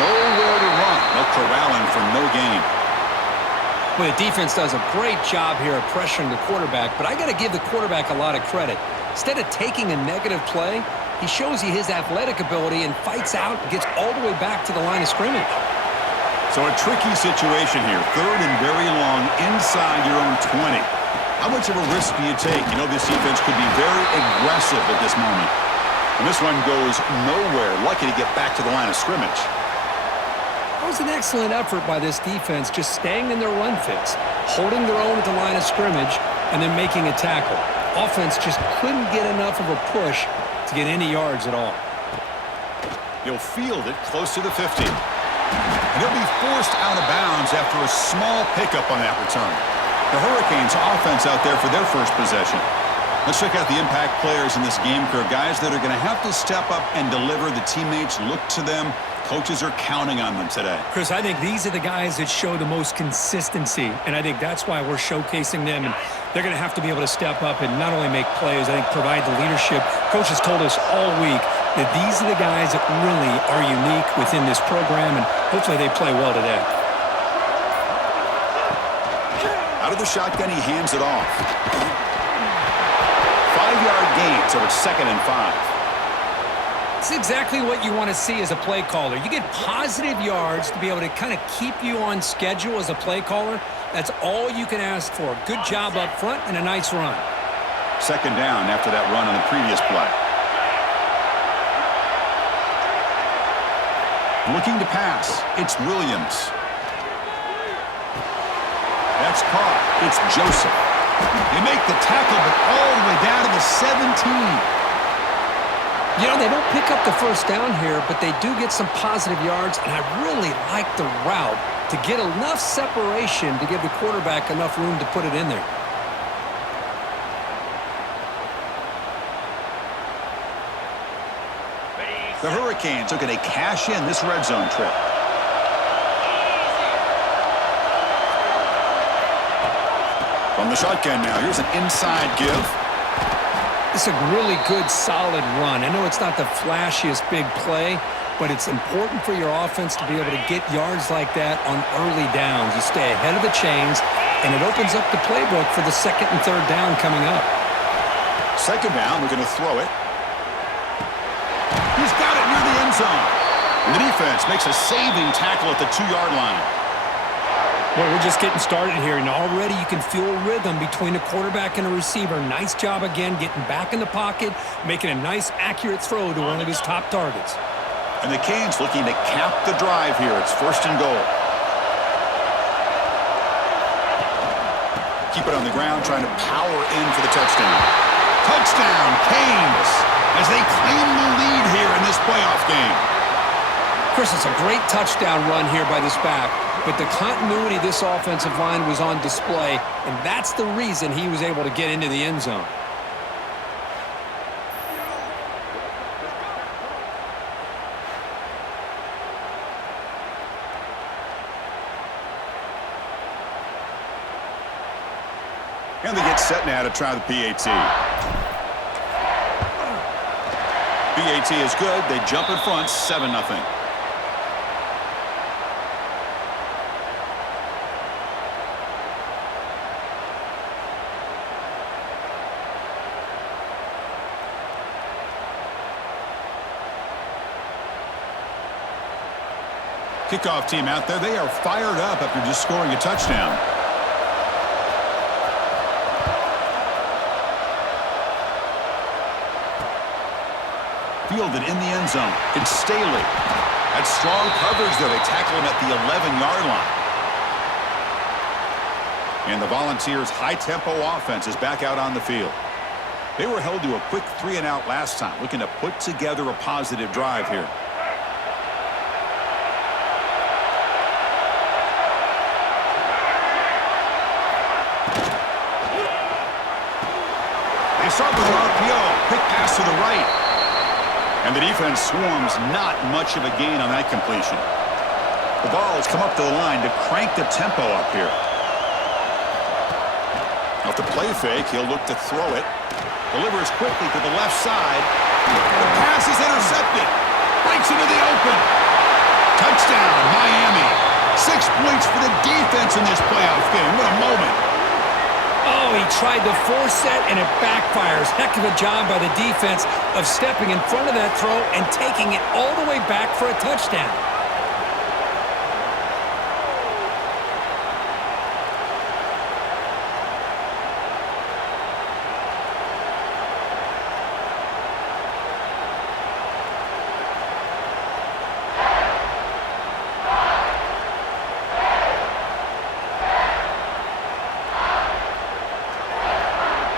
Nowhere to run. No corralling for no gain. Well, the defense does a great job here of pressuring the quarterback, but I got to give the quarterback a lot of credit. Instead of taking a negative play, he shows you his athletic ability and fights out and gets all the way back to the line of scrimmage. So a tricky situation here. 3rd and very long inside your own 20. How much of a risk do you take? You know this defense could be very aggressive at this moment. And this one goes nowhere. Lucky to get back to the line of scrimmage. That was an excellent effort by this defense, just staying in their run fix, holding their own at the line of scrimmage, and then making a tackle. Offense just couldn't get enough of a push to get any yards at all. He'll field it close to the 50. And he'll be forced out of bounds after a small pickup on that return. The Hurricanes offense out there for their first possession. Let's check out the impact players in this game, Kirk. Guys that are going to have to step up and deliver. The teammates look to them. Coaches are counting on them today. Chris, I think these are the guys that show the most consistency, and I think that's why we're showcasing them. And they're going to have to be able to step up and not only make plays, I think provide the leadership. Coach has told us all week that these are the guys that really are unique within this program, and hopefully they play well today. Out of the shotgun, he hands it off. 5-yard gain, so it's 2nd and 5. It's exactly what you want to see as a play caller. You get positive yards to be able to kind of keep you on schedule as a play caller. That's all you can ask for. Good job up front and a nice run. 2nd down after that run on the previous play. Looking to pass. It's Williams. That's caught. It's Joseph. They make the tackle, but all the way down to the 17. You know, they don't pick up the first down here, but they do get some positive yards, and I really like the route to get enough separation to give the quarterback enough room to put it in there. The Hurricanes are going to cash in this red zone trip. From the shotgun now, here's an inside give. It's a really good, solid run. I know it's not the flashiest big play, but it's important for your offense to be able to get yards like that on early downs. You stay ahead of the chains, and it opens up the playbook for the 2nd and 3rd down coming up. 2nd down, we're going to throw it. He's got it near the end zone. And the defense makes a saving tackle at the 2-yard line. Well, we're just getting started here, and already you can feel a rhythm between the quarterback and the receiver. Nice job again getting back in the pocket, making a nice, accurate throw to one of his top targets. And the Canes looking to cap the drive here. It's 1st and goal. Keep it on the ground, trying to power in for the touchdown. Touchdown, Canes, as they claim the lead here in this playoff game. Chris, it's a great touchdown run here by this back, but the continuity of this offensive line was on display, and that's the reason he was able to get into the end zone. And they get set now to try the PAT. PAT is good. They jump in front, 7-0. Kickoff team out there. They are fired up after just scoring a touchdown. Fielded in the end zone. It's Staley. That's strong coverage there. They tackle him at the 11-yard line. And the Volunteers' high-tempo offense is back out on the field. They were held to a quick 3-and-out last time, looking to put together a positive drive here. They start with an RPO. Quick pass to the right. And the defense swarms, not much of a gain on that completion. The ball has come up to the line to crank the tempo up here. Off the play fake, he'll look to throw it. Delivers quickly to the left side. The pass is intercepted. Breaks into the open. Touchdown, Miami. 6 points for the defense in this playoff game. What a moment. Oh, he tried to force that, and it backfires. Heck of a job by the defense of stepping in front of that throw and taking it all the way back for a touchdown.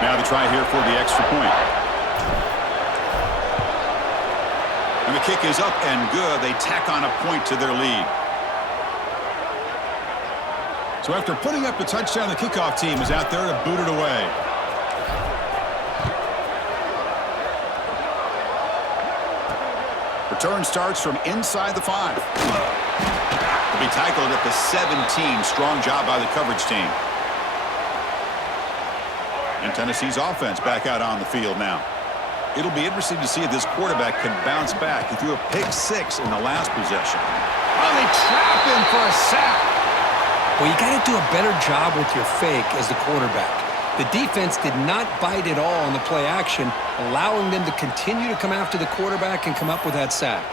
Now the try here for the extra point. And the kick is up and good. They tack on a point to their lead. So after putting up the touchdown, the kickoff team is out there to boot it away. Return starts from inside the 5. Will be tackled at the 17. Strong job by the coverage team. And Tennessee's offense back out on the field now. It'll be interesting to see if this quarterback can bounce back. He threw a pick-6 in the last possession. Oh, they trap him for a sack. Well, you got to do a better job with your fake as the quarterback. The defense did not bite at all on the play action, allowing them to continue to come after the quarterback and come up with that sack.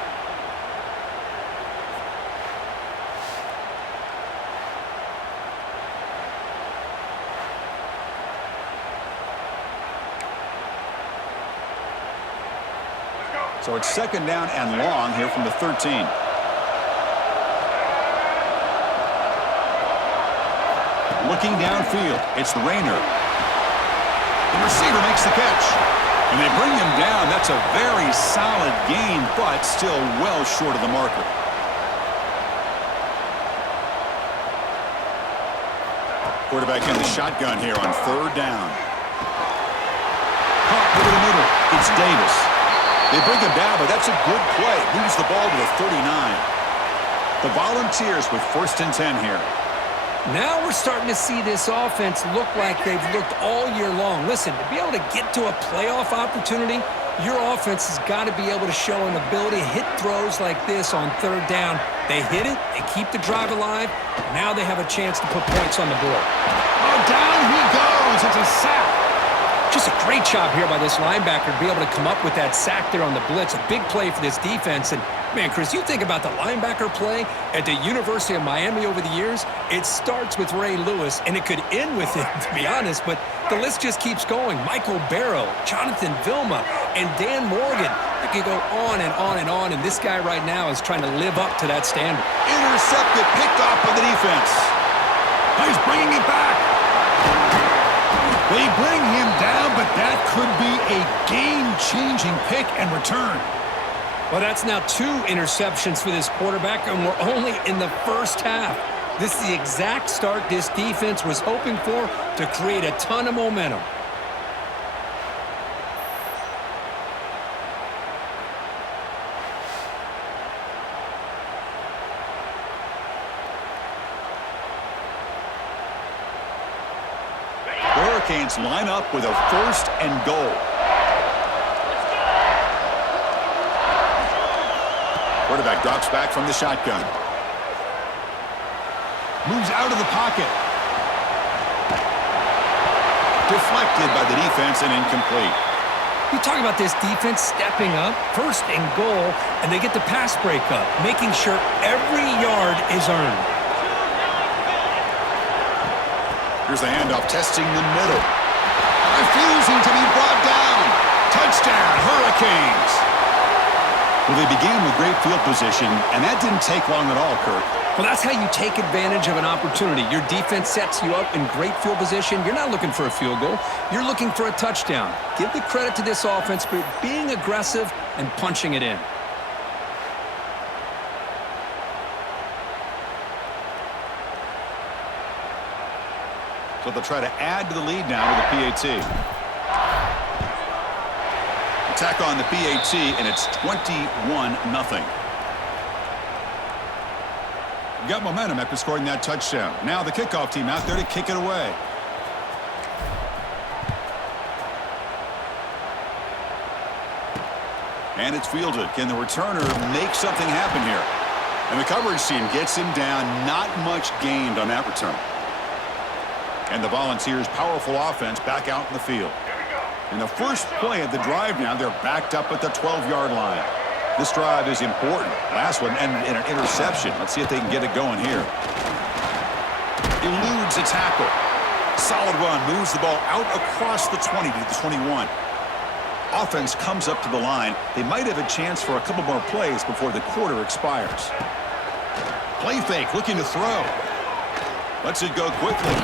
So it's second down and long here from the 13. Looking downfield, it's Rayner. The receiver makes the catch. And they bring him down. That's a very solid gain, but still well short of the marker. Quarterback in the shotgun here on third down. Caught over the middle. It's Davis. They bring him down, but that's a good play. Moves the ball to the 39. The Volunteers with 1st and 10 here. Now we're starting to see this offense look like they've looked all year long. Listen, to be able to get to a playoff opportunity, your offense has got to be able to show an ability to hit throws like this on third down. They hit it, they keep the drive alive. Now they have a chance to put points on the board. Oh, down he goes. It's a sack. Just a great job here by this linebacker to be able to come up with that sack there on the blitz. A big play for this defense. And, man, Chris, you think about the linebacker play at the University of Miami over the years, it starts with Ray Lewis, and it could end with him, to be honest, but the list just keeps going. Michael Barrow, Jonathan Vilma, and Dan Morgan. It could go on and on and on, and this guy right now is trying to live up to that standard. Intercepted, picked off by the defense. He's bringing it back. They bring him down, but that could be a game-changing pick and return. Well, that's now 2 interceptions for this quarterback, and we're only in the first half. This is the exact start this defense was hoping for to create a ton of momentum. The Hurricanes line up with a 1st and goal. Quarterback drops back from the shotgun. Moves out of the pocket. Deflected by the defense and incomplete. You talk about this defense stepping up, 1st and goal, and they get the pass breakup, making sure every yard is earned. Here's the handoff, testing the middle. Refusing to be brought down. Touchdown, Hurricanes. Well, they began with great field position, and that didn't take long at all, Kirk. Well, that's how you take advantage of an opportunity. Your defense sets you up in great field position. You're not looking for a field goal. You're looking for a touchdown. Give the credit to this offense for being aggressive and punching it in. So they'll try to add to the lead now with a PAT. Attack on the PAT, and it's 21-0. Got momentum after scoring that touchdown. Now the kickoff team out there to kick it away. And it's fielded. Can the returner make something happen here? And the coverage team gets him down. Not much gained on that return. And the Volunteers' powerful offense back out in the field. In the first play of the drive now, they're backed up at the 12-yard line. This drive is important. Last one ended in an interception. Let's see if they can get it going here. Eludes a tackle. Solid run. Moves the ball out across the 20 to the 21. Offense comes up to the line. They might have a chance for a couple more plays before the quarter expires. Play fake, looking to throw. Lets it go quickly.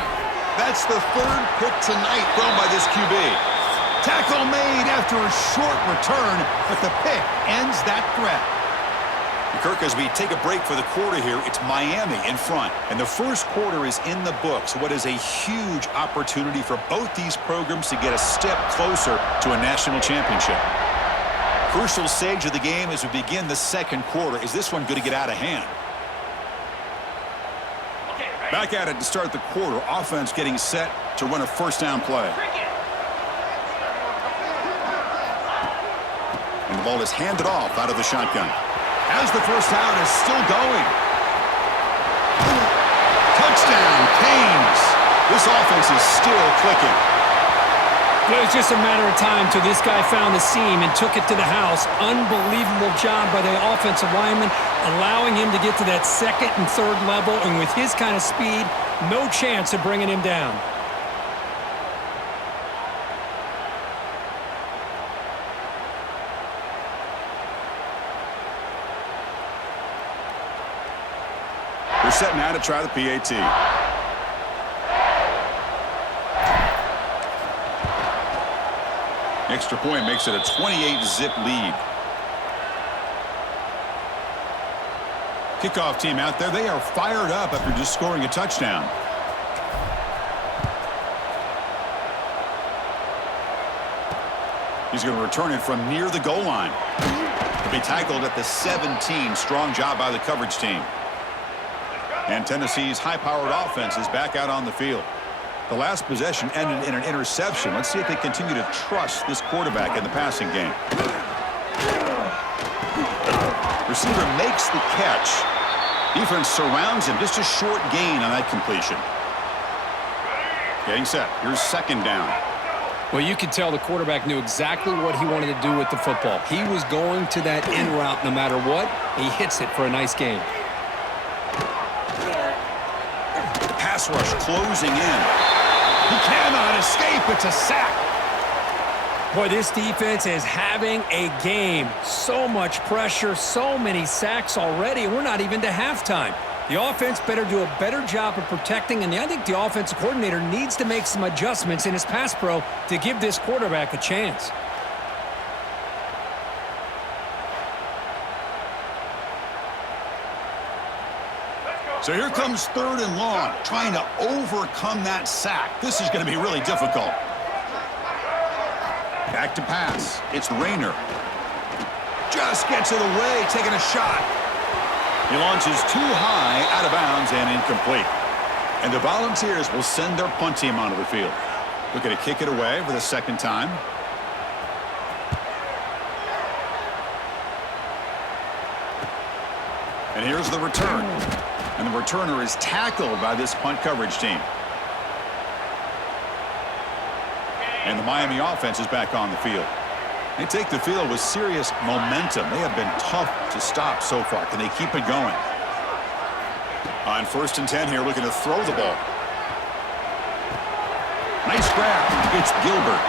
That's the 3rd pick tonight thrown by this QB. Tackle made after a short return, but the pick ends that threat. Kirk, as we take a break for the quarter here, it's Miami in front, and the first quarter is in the books. What is a huge opportunity for both these programs to get a step closer to a national championship. Crucial stage of the game as we begin the second quarter. Is this one going to get out of hand? Back at it to start the quarter. Offense getting set to run a first down play. And the ball is handed off out of the shotgun. As the first down is still going. Touchdown, Canes. This offense is still clicking. It was just a matter of time till this guy found the seam and took it to the house. Unbelievable job by the offensive lineman, allowing him to get to that 2nd and 3rd level. And with his kind of speed, no chance of bringing him down. They're set now to try the PAT. Extra point makes it a 28-zip lead. Kickoff team out there. They are fired up after just scoring a touchdown. He's going to return it from near the goal line. He'll be tackled at the 17. Strong job by the coverage team. And Tennessee's high-powered offense is back out on the field. The last possession ended in an interception. Let's see if they continue to trust this quarterback in the passing game. Receiver makes the catch. Defense surrounds him. Just a short gain on that completion. Getting set. Here's 2nd down. Well, you could tell the quarterback knew exactly what he wanted to do with the football. He was going to that in route no matter what. He hits it for a nice gain. Pass rush closing in. He cannot escape. It's a sack. Boy, this defense is having a game. So much pressure, so many sacks already. We're not even to halftime. The offense better do a better job of protecting, and I think the offensive coordinator needs to make some adjustments in his pass pro to give this quarterback a chance. So here comes 3rd and long, trying to overcome that sack. This is going to be really difficult. Back to pass. It's Rayner. Just gets it away, taking a shot. He launches too high, out of bounds, and incomplete. And the Volunteers will send their punt team onto the field. Looking to kick it away for the 2nd time. And here's the return. And the returner is tackled by this punt coverage team. And the Miami offense is back on the field. They take the field with serious momentum. They have been tough to stop so far. Can they keep it going? On 1st and 10 here, looking to throw the ball. Nice grab. It's Gilbert.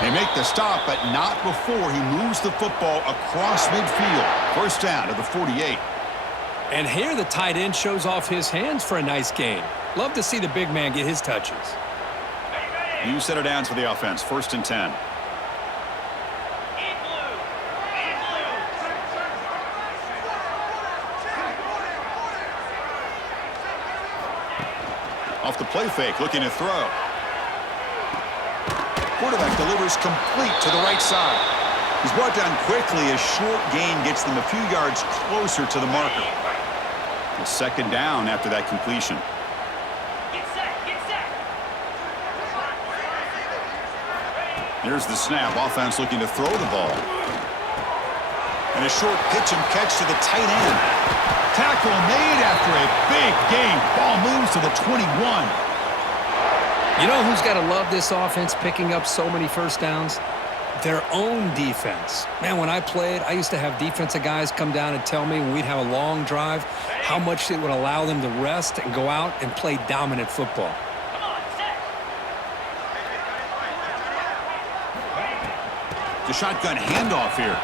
They make the stop, but not before he moves the football across midfield. 1st down to the 48. And here the tight end shows off his hands for a nice gain. Love to see the big man get his touches. New set of downs for the offense. 1st and 10. Off the play fake, looking to throw. Quarterback delivers complete to the right side. He's brought down quickly. A short gain gets them a few yards closer to the marker. A 2nd down after that completion. Get set, get set. Here's the snap. Offense looking to throw the ball. And a short pitch and catch to the tight end. Tackle made after a big gain. Ball moves to the 21. You know who's got to love this offense picking up so many 1st downs? Their own defense. Man, when I played, I used to have defensive guys come down and tell me when we'd have a long drive how much it would allow them to rest and go out and play dominant football. Come on, set. The shotgun handoff here.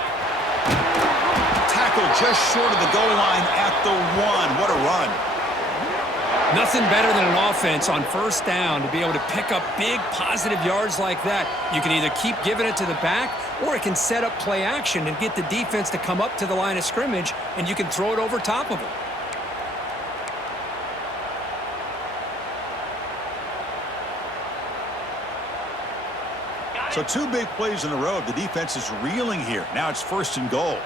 Tackle just short of the goal line at the 1. What a run. Nothing better than an offense on 1st down to be able to pick up big positive yards like that. You can either keep giving it to the back, or it can set up play action and get the defense to come up to the line of scrimmage, and you can throw it over top of them. So 2 big plays in a row. The defense is reeling here. Now it's 1st and goal.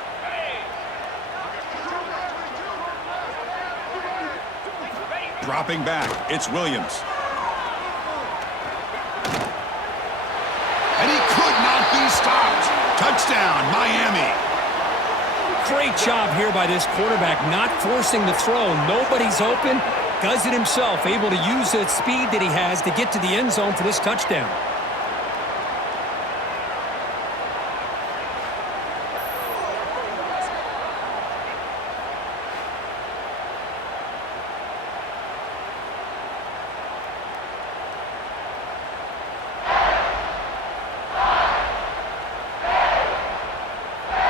Dropping back, it's Williams. And he could not be stopped. Touchdown, Miami. Great job here by this quarterback, not forcing the throw. Nobody's open. Does it himself, able to use the speed that he has to get to the end zone for this touchdown.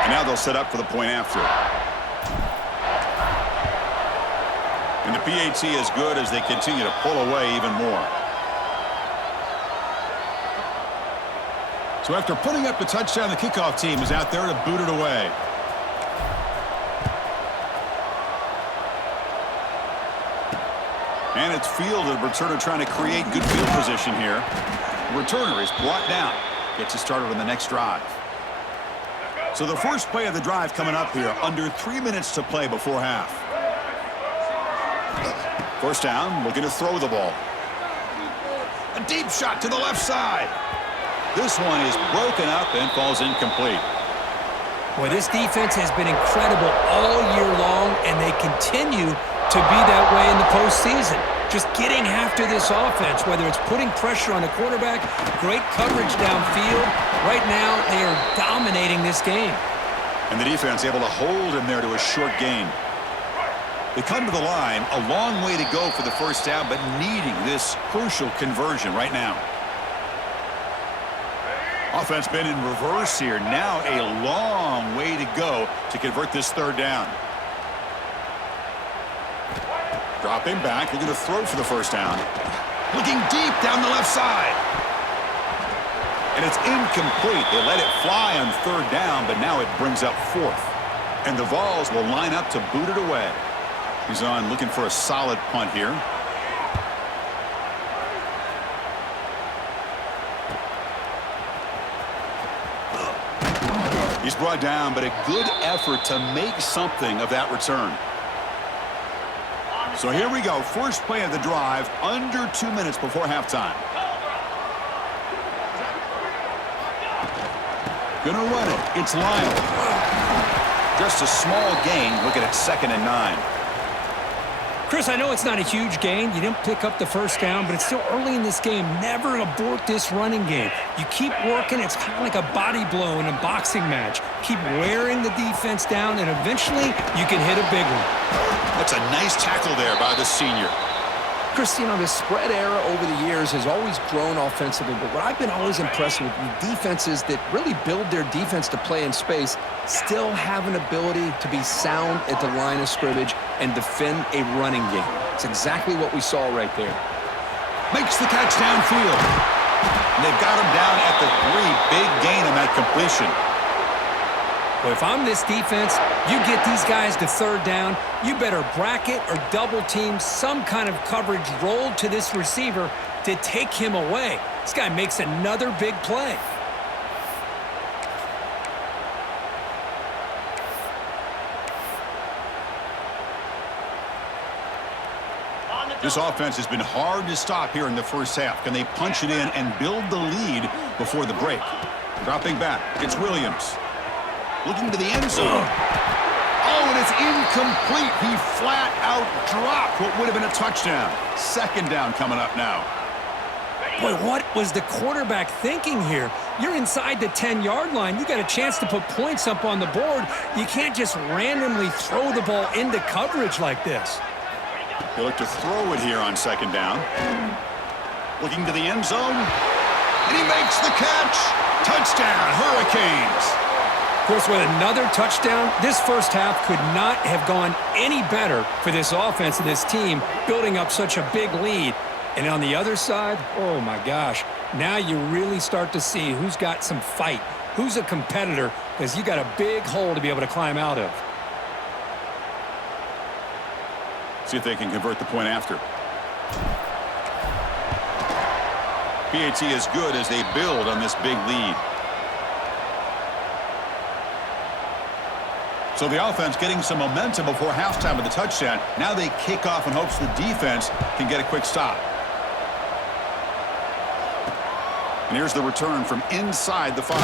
Now they'll set up for the point after. And the PAT is good as they continue to pull away even more. So after putting up the touchdown, the kickoff team is out there to boot it away. And it's fielded. Returner trying to create good field position here. The returner is brought down. Gets us started on the next drive. So the first play of the drive coming up here. Under 3 minutes to play before half. 1st down, looking to throw the ball. A deep shot to the left side. This one is broken up and falls incomplete. Boy, this defense has been incredible all year long, and they continue to be that way in the postseason. Just getting after this offense, whether it's putting pressure on the quarterback, great coverage downfield. Right now, they are dominating this game. And the defense able to hold him there to a short gain. They come to the line, a long way to go for the 1st down, but needing this crucial conversion right now. Offense been in reverse here. Now a long way to go to convert this 3rd down. Dropping back, looking to throw for the first down. Looking deep down the left side. And it's incomplete. They let it fly on third down, but now it brings up fourth. And the Vols will line up to boot it away. He's on looking for a solid punt here. He's brought down, but a good effort to make something of that return. So here we go. First play of the drive, under 2 minutes before halftime. Gonna run it. It's Lyle. Just a small gain. Looking at 2nd and 9. Chris, I know it's not a huge gain. You didn't pick up the first down, but it's still early in this game. Never abort this running game. You keep working. It's kind of like a body blow in a boxing match. Keep wearing the defense down, and eventually you can hit a big one. That's a nice tackle there by the senior. Chris, you know, the spread era over the years has always grown offensively, but what I've been always impressed with defenses that really build their defense to play in space still have an ability to be sound at the line of scrimmage and defend a running game. It's exactly what we saw right there. Makes the catch downfield. And they've got him down at the 3. Big gain on that completion. Well, if I'm this defense, you get these guys to third down, you better bracket or double team some kind of coverage rolled to this receiver to take him away. This guy makes another big play. This offense has been hard to stop here in the first half. Can they punch it in and build the lead before the break? Dropping back, it's Williams. Looking to the end zone. Oh, and it's incomplete. He flat out dropped what would have been a touchdown. 2nd down coming up now. Boy, what was the quarterback thinking here? You're inside the 10-yard line. You got a chance to put points up on the board. You can't just randomly throw the ball into coverage like this. They look to throw it here on 2nd down. Looking to the end zone. And he makes the catch. Touchdown, Hurricanes. Of course, with another touchdown, this first half could not have gone any better for this offense and this team, building up such a big lead. And on the other side, oh my gosh, now you really start to see who's got some fight, who's a competitor, because you got a big hole to be able to climb out of. See if they can convert the point after. PAT is good as they build on this big lead. So the offense getting some momentum before halftime with the touchdown. Now they kick off in hopes the defense can get a quick stop. And here's the return from inside the 5.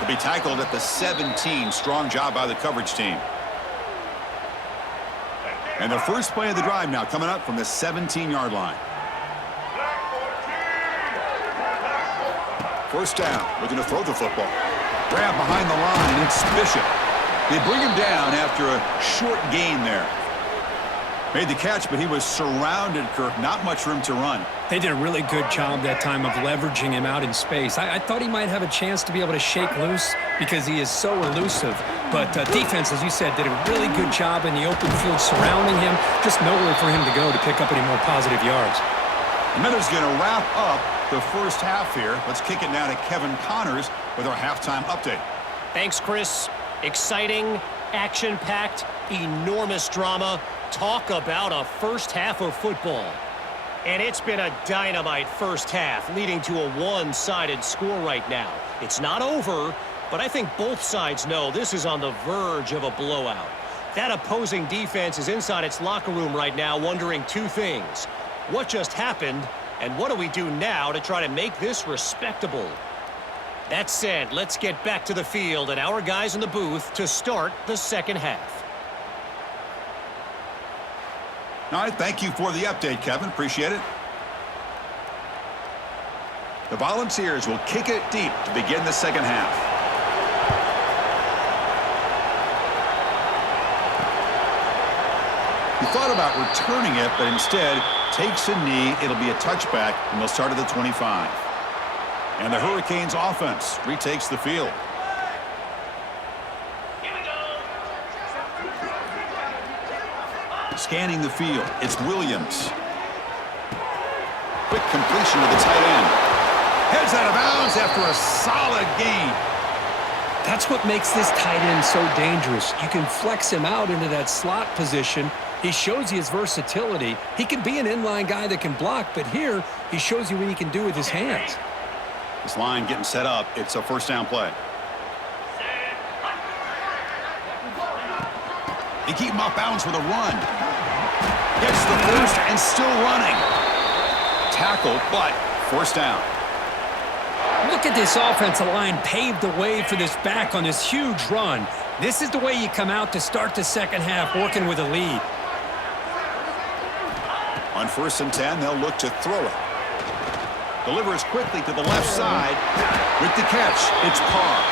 He'll be tackled at the 17. Strong job by the coverage team. And the first play of the drive now coming up from the 17-yard line. First down, looking to throw the football. Grab behind the line, and it's Bishop. They bring him down after a short gain there. Made the catch, but he was surrounded, Kirk. Not much room to run. They did a really good job that time of leveraging him out in space. I thought he might have a chance to be able to shake loose because he is so elusive. But defense, as you said, did a really good job in the open field surrounding him. Just nowhere for him to go to pick up any more positive yards. And then is going to wrap up the first half here. Let's kick it now to Kevin Connors with our halftime update. Thanks, Chris. Exciting, action-packed, enormous drama. Talk about a first half of football. And it's been a dynamite first half, leading to a one-sided score right now. It's not over, but I think both sides know this is on the verge of a blowout. That opposing defense is inside its locker room right now wondering 2 things. What just happened, and what do we do now to try to make this respectable? That said, let's get back to the field and our guys in the booth to start the second half. All right, thank you for the update, Kevin. Appreciate it. The Volunteers will kick it deep to begin the second half. He thought about returning it, but instead takes a knee. It'll be a touchback, and they'll start at the 25. And the Hurricanes offense retakes the field. Scanning the field, it's Williams. Quick completion to the tight end. Heads out of bounds after a solid gain. That's what makes this tight end so dangerous. You can flex him out into that slot position. He shows you his versatility. He can be an inline guy that can block, but here he shows you what he can do with his hands. This line getting set up. It's a first down play. They keep him off bounds with a run. Gets the first and still running. Tackle, but first down. Look at this offensive line paved the way for this back on this huge run. This is the way you come out to start the second half, working with a lead. On 1st and 10, they'll look to throw it. Delivers quickly to the left side. With the catch, it's Parr.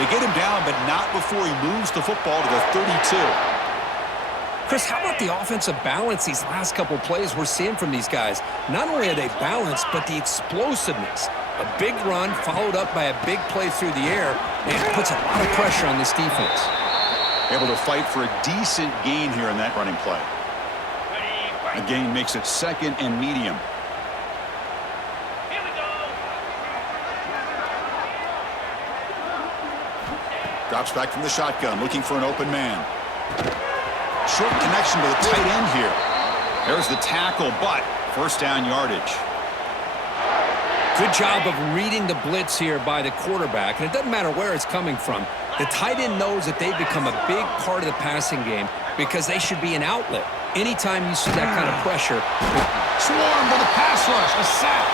They get him down, but not before he moves the football to the 32. Chris, how about the offensive balance these last couple plays we're seeing from these guys? Not only are they balanced, but the explosiveness. A big run followed up by a big play through the air, and it puts a lot of pressure on this defense. Able to fight for a decent gain here in that running play. The gain makes it 2nd and medium. Here we go. Drops back from the shotgun, looking for an open man. Short connection to the tight end here. There's the tackle, but first down yardage. Good job of reading the blitz here by the quarterback, and it doesn't matter where it's coming from. The tight end knows that they've become a big part of the passing game because they should be an outlet. Anytime you see that kind of pressure. Swarm with a pass rush, a sack.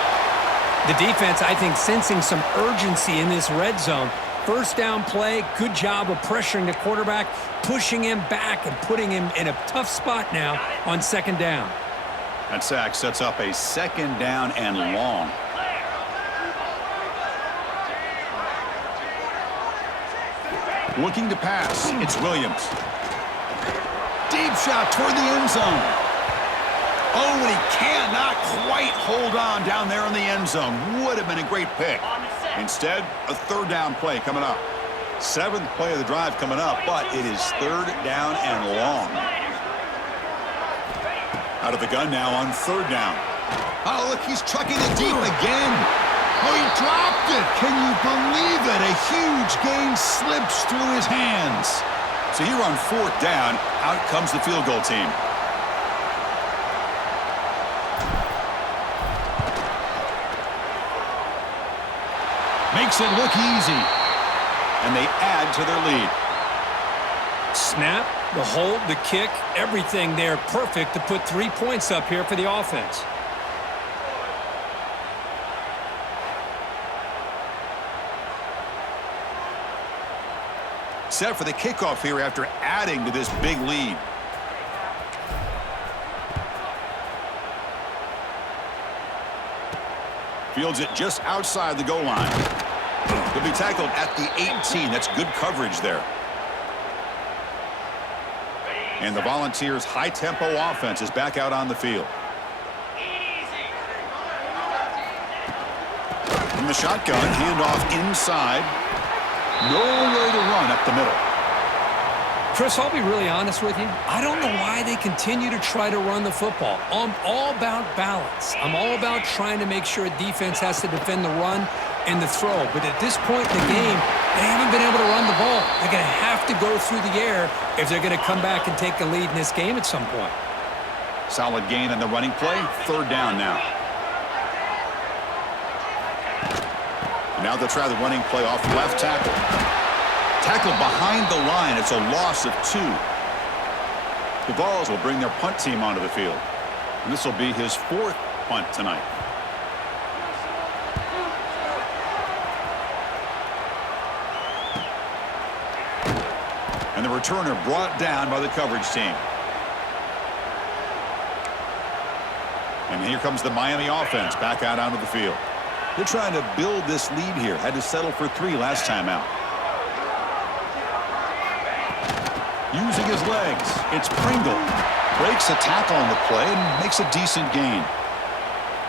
The defense, I think, sensing some urgency in this red zone. First down play, good job of pressuring the quarterback, pushing him back and putting him in a tough spot now on 2nd down. That sack sets up a 2nd down and long. Looking to pass, it's Williams. Deep shot toward the end zone. Oh, and he cannot quite hold on down there in the end zone. Would have been a great pick. Instead, a 3rd down play coming up. 7th play of the drive coming up, but it is 3rd down and long. Out of the gun now on 3rd down. Oh, look, he's trucking it deep again. Oh, he dropped it. Can you believe it? A huge gain slips through his hands. So here on 4th down, out comes the field goal team. Makes it look easy. And they add to their lead. Snap, the hold, the kick, everything there perfect to put 3 points up here for the offense. Set for the kickoff here after adding to this big lead. Fields it just outside the goal line. He'll be tackled at the 18. That's good coverage there. And the Volunteers' high-tempo offense is back out on the field. From the shotgun, handoff inside. Nowhere to run up the middle. Chris, I'll be really honest with you. I don't know why they continue to try to run the football. I'm all about balance. I'm all about trying to make sure a defense has to defend the run and the throw. But at this point in the game, they haven't been able to run the ball. They're going to have to go through the air if they're going to come back and take the lead in this game at some point. Solid gain on the running play. 3rd down now. Now they'll try the running play off left tackle. Tackled behind the line. It's a loss of 2. The Vols will bring their punt team onto the field. And this will be his 4th punt tonight. And the returner brought down by the coverage team. And here comes the Miami offense back out onto the field. They're trying to build this lead here. Had to settle for 3 last time out. Using his legs, it's Pringle. Breaks a tackle on the play and makes a decent gain.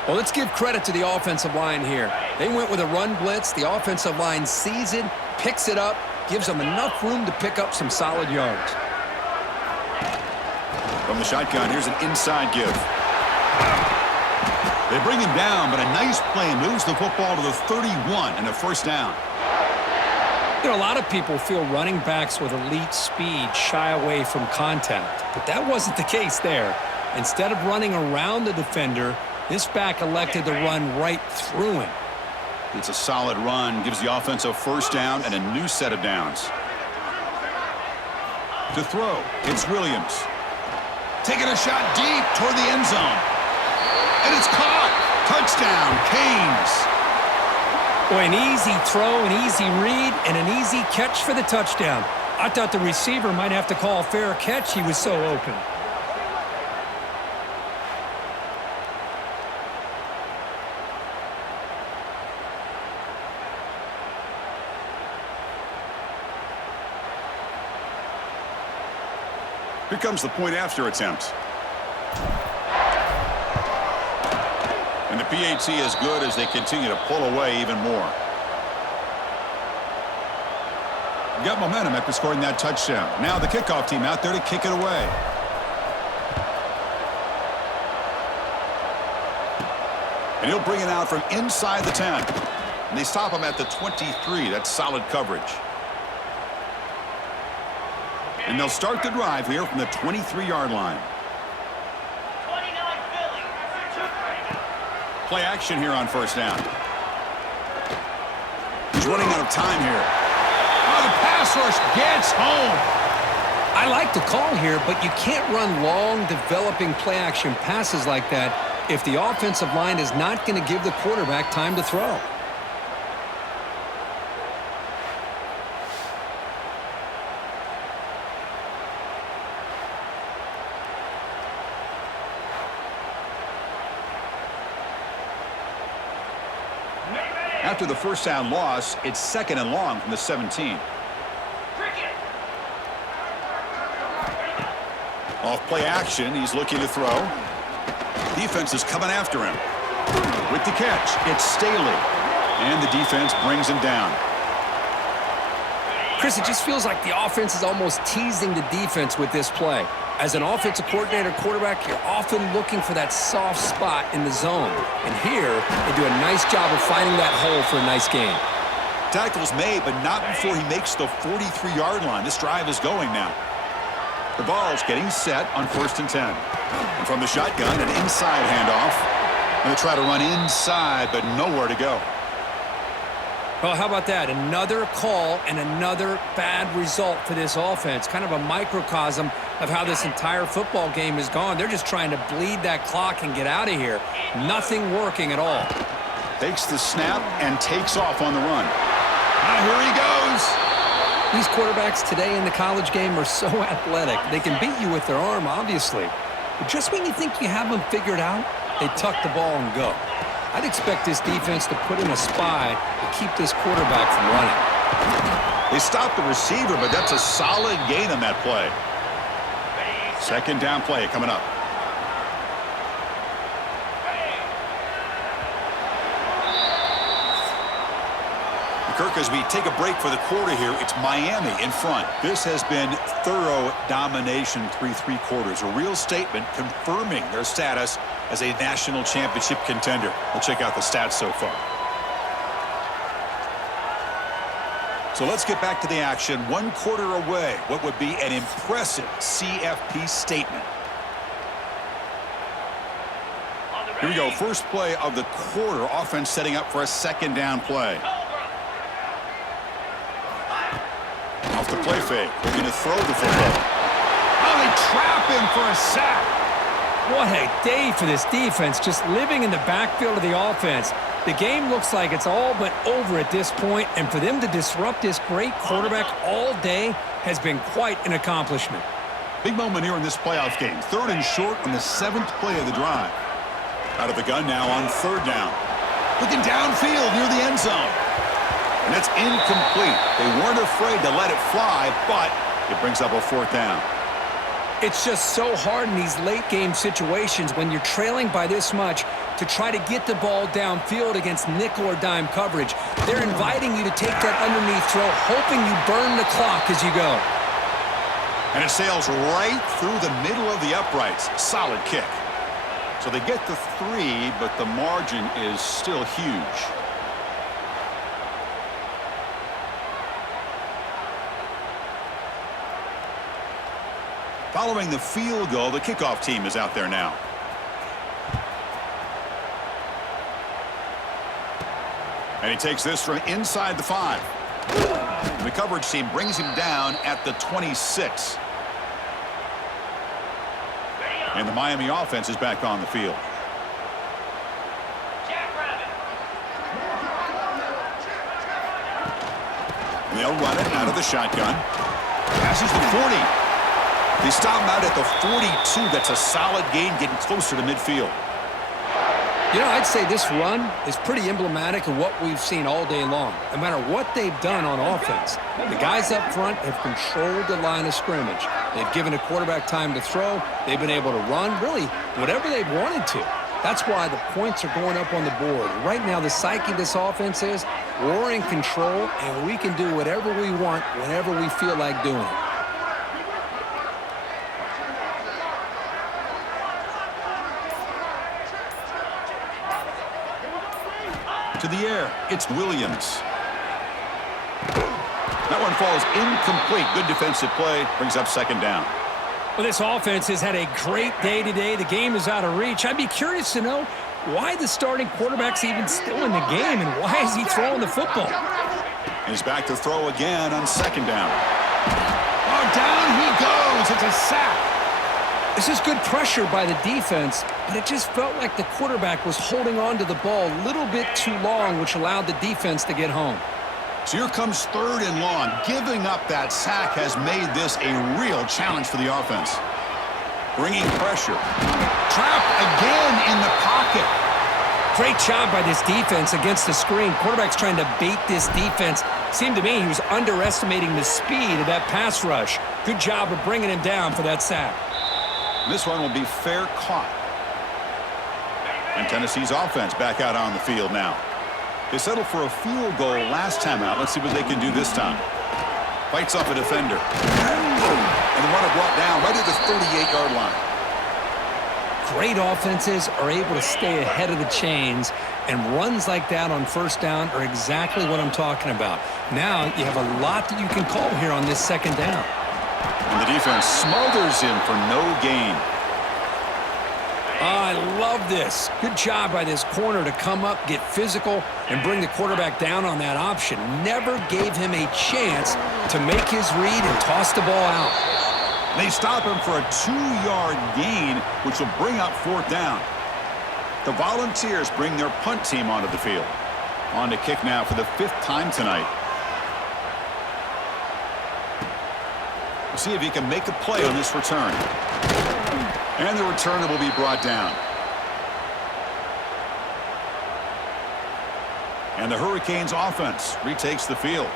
Well, let's give credit to the offensive line here. They went with a run blitz. The offensive line sees it, picks it up, gives them enough room to pick up some solid yards. The From the shotgun, here's an inside give. They bring him down, but a nice play moves the football to the 31 and a first down. You know, a lot of people feel running backs with elite speed shy away from contact, but that wasn't the case there. Instead of running around the defender, this back elected to run right through him. It's a solid run, gives the offense a first down and a new set of downs. To throw, it's Williams. Taking a shot deep toward the end zone. And it's caught. Touchdown, Canes. Boy, an easy throw, an easy read, and an easy catch for the touchdown. I thought the receiver might have to call a fair catch. He was so open. Here comes the point after attempt. And the PAT is good as they continue to pull away even more. Got momentum after scoring that touchdown. Now the kickoff team out there to kick it away. And he'll bring it out from inside the 10. And they stop him at the 23. That's solid coverage. And they'll start the drive here from the 23-yard line. 29 Philly. Play action here on first down. He's running out of time here. Oh, the pass rush gets home. I like the call here, but you can't run long, developing play-action passes like that if the offensive line is not going to give the quarterback time to throw. After the first down loss, it's second and long from the 17. Off play action, he's looking to throw. Defense is coming after him. With the catch, it's Staley. And the defense brings him down. Chris, it just feels like the offense is almost teasing the defense with this play. As an offensive coordinator quarterback, you're often looking for that soft spot in the zone. And here, they do a nice job of finding that hole for a nice gain. Tackle's made, but not before he makes the 43-yard line. This drive is going now. The ball's getting set on first and 10. And from the shotgun, an inside handoff. Going to try to run inside, but nowhere to go. Well, how about that? Another call and another bad result for this offense. Kind of a microcosm of how this entire football game is gone. They're just trying to bleed that clock and get out of here. Nothing working at all. Takes the snap and takes off on the run. Now here he goes. These quarterbacks today in the college game are so athletic. They can beat you with their arm, obviously. But just when you think you have them figured out, they tuck the ball and go. I'd expect this defense to put in a spy to keep this quarterback from running. They stop the receiver, but that's a solid gain on that play. Second down play coming up. Kirk, as we take a break for the quarter here, it's Miami in front. This has been thorough domination through 3 quarters. A real statement confirming their status as a national championship contender. We'll check out the stats so far. So let's get back to the action. 1 quarter away. What would be an impressive CFP statement. Here we go. First play of the quarter. Offense setting up for a second down play. Off the play fake. Looking to throw the football. Oh, they trap him for a sack. What a day for this defense, just living in the backfield of the offense. The game looks like it's all but over at this point, and for them to disrupt this great quarterback all day has been quite an accomplishment. Big moment here in this playoff game. 3rd and short on the 7th play of the drive. Out of the gun now on 3rd down. Looking downfield near the end zone. And it's incomplete. They weren't afraid to let it fly, but it brings up a 4th down. It's just so hard in these late-game situations when you're trailing by this much to try to get the ball downfield against nickel or dime coverage. They're inviting you to take that underneath throw, hoping you burn the clock as you go. And it sails right through the middle of the uprights. Solid kick. So they get the 3, but the margin is still huge. Following the field goal, the kickoff team is out there now. And he takes this from inside the 5. The coverage team brings him down at the 26. And the Miami offense is back on the field. And they'll run it out of the shotgun. Passes the 40. They stop him out at the 42. That's a solid gain, getting closer to midfield. You know, I'd say this run is pretty emblematic of what we've seen all day long. No matter what they've done on offense, the guys up front have controlled the line of scrimmage. They've given a quarterback time to throw. They've been able to run, really, whatever they've wanted to. That's why the points are going up on the board. Right now, the psyche of this offense is we're in control, and we can do whatever we want whenever we feel like doing it. To the air, it's Williams. That one falls incomplete. Good defensive play. Brings up second down. Well, this offense has had a great day today. The game is out of reach. I'd be curious to know why the starting quarterback's even still in the game and why is he throwing the football? He's back to throw again on second down. Oh, down he goes. It's a sack. This is good pressure by the defense, but it just felt like the quarterback was holding on to the ball a little bit too long, which allowed the defense to get home. So here comes 3rd and long. Giving up that sack has made this a real challenge for the offense. Bringing pressure. Trapped again in the pocket. Great job by this defense against the screen. Quarterback's trying to bait this defense. Seemed to me he was underestimating the speed of that pass rush. Good job of bringing him down for that sack. This one will be fair caught. And Tennessee's offense back out on the field now. They settled for a field goal last time out. Let's see what they can do this time. Fights off a defender. And the runner brought down right at the 38-yard line. Great offenses are able to stay ahead of the chains, and runs like that on first down are exactly what I'm talking about. Now you have a lot that you can call here on this second down. And the defense smothers him for no gain. I love this. Good job by this corner to come up, get physical, and bring the quarterback down on that option. Never gave him a chance to make his read and toss the ball out. They stop him for a 2-yard gain, which will bring up 4th down. The Volunteers bring their punt team onto the field. On to kick now for the 5th time tonight. We'll see if he can make a play on this return. And the returner will be brought down. And the Hurricanes offense retakes the field.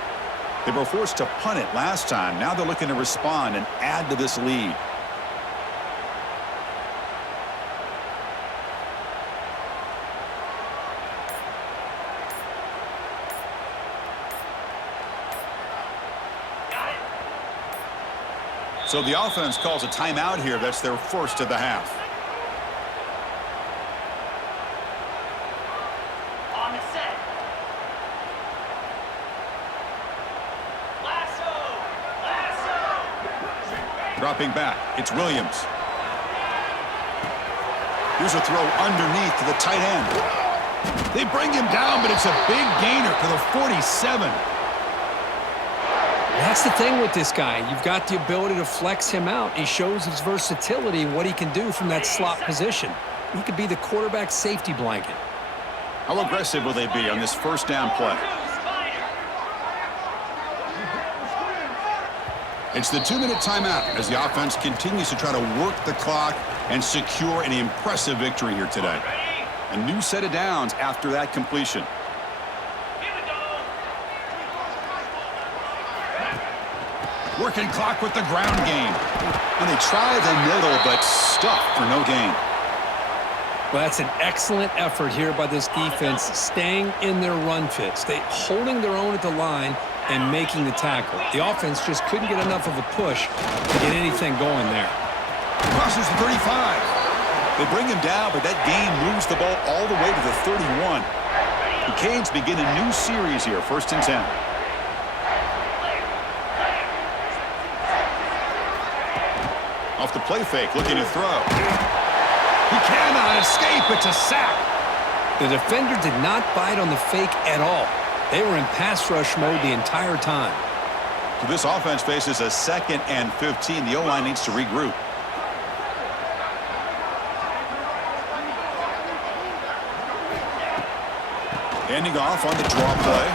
They were forced to punt it last time. Now they're looking to respond and add to this lead. So the offense calls a timeout here. That's their first of the half. On the set. Lasso. Dropping back, it's Williams. Here's a throw underneath to the tight end. They bring him down, but it's a big gainer to the 47. That's the thing with this guy. You've got the ability to flex him out. He shows his versatility and what he can do from that slot position. He could be the quarterback safety blanket. How aggressive will they be on this first down play? It's the 2-minute timeout as the offense continues to try to work the clock and secure an impressive victory here today. A new set of downs after that completion. Working clock with the ground game. And they try the middle, but stuffed for no gain. Well, that's an excellent effort here by this defense, staying in their run fits. They holding their own at the line, and making the tackle. The offense just couldn't get enough of a push to get anything going there. Crosses the 35. They bring him down, but that gain moves the ball all the way to the 31. The Canes begin a new series here, 1st and 10. Off the play fake, looking to throw. He cannot escape. It's a sack. The defender did not bite on the fake at all. They were in pass rush mode the entire time. So this offense faces a 2nd and 15. The O-line needs to regroup. Handing off on the draw play.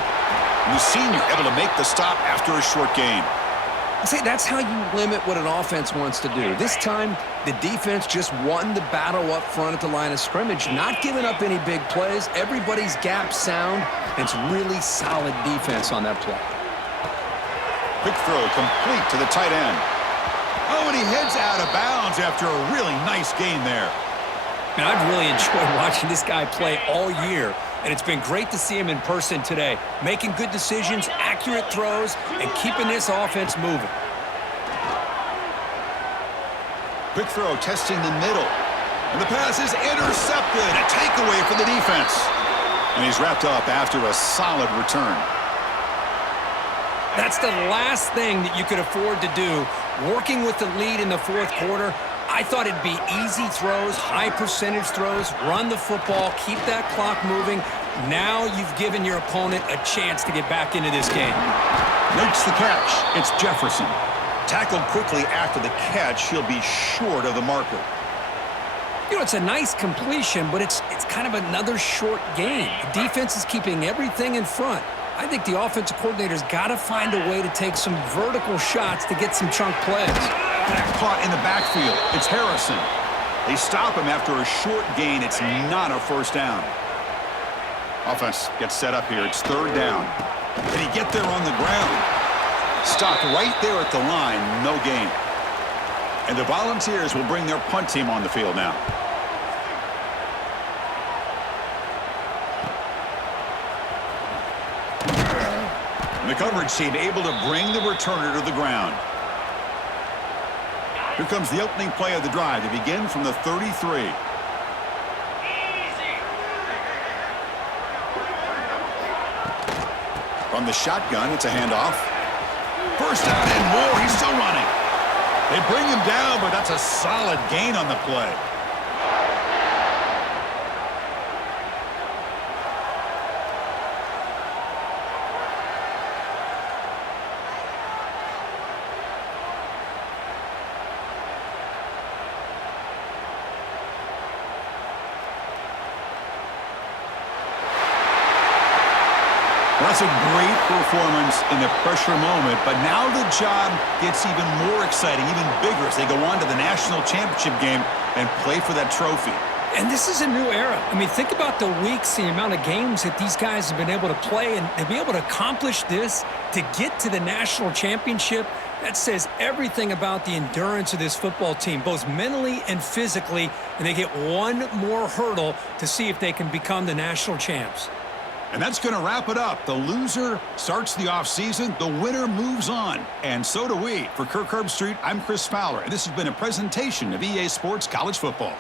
And the senior able to make the stop after a short gain. See, that's how you limit what an offense wants to do. This time, the defense just won the battle up front at the line of scrimmage, not giving up any big plays. Everybody's gap sound, and it's really solid defense on that play. Quick throw complete to the tight end. Oh, and he heads out of bounds after a really nice gain there. And I've really enjoyed watching this guy play all year, and it's been great to see him in person today, making good decisions, accurate throws, and keeping this offense moving. Quick throw testing the middle. And the pass is intercepted. A takeaway for the defense. And he's wrapped up after a solid return. That's the last thing that you could afford to do. Working with the lead in the 4th quarter, I thought it'd be easy throws, high percentage throws, run the football, keep that clock moving. Now you've given your opponent a chance to get back into this game. Makes the catch. It's Jefferson. Tackled quickly after the catch. He'll be short of the marker. You know, it's a nice completion, but it's kind of another short gain. The defense is keeping everything in front. I think the offensive coordinator's got to find a way to take some vertical shots to get some chunk plays. Caught in the backfield. It's Harrison. They stop him after a short gain. It's not a 1st down. Offense gets set up here. It's 3rd down. Can he get there on the ground? Stopped right there at the line. No gain. And the Volunteers will bring their punt team on the field now. And the coverage team able to bring the returner to the ground. Here comes the opening play of the drive to begin from the 33. From the shotgun, it's a handoff. 1st down and more. He's still running. They bring him down, but that's a solid gain on the play. That's a great performance in the pressure moment, but now the job gets even more exciting, even bigger as they go on to the national championship game and play for that trophy. And this is a new era. I mean, think about the weeks, the amount of games that these guys have been able to play, and to be able to accomplish this, to get to the national championship, that says everything about the endurance of this football team, both mentally and physically, and they get one more hurdle to see if they can become the national champs. And that's going to wrap it up. The loser starts the offseason. The winner moves on. And so do we. For Kirk Herbstreit, I'm Chris Fowler, and this has been a presentation of EA Sports College Football.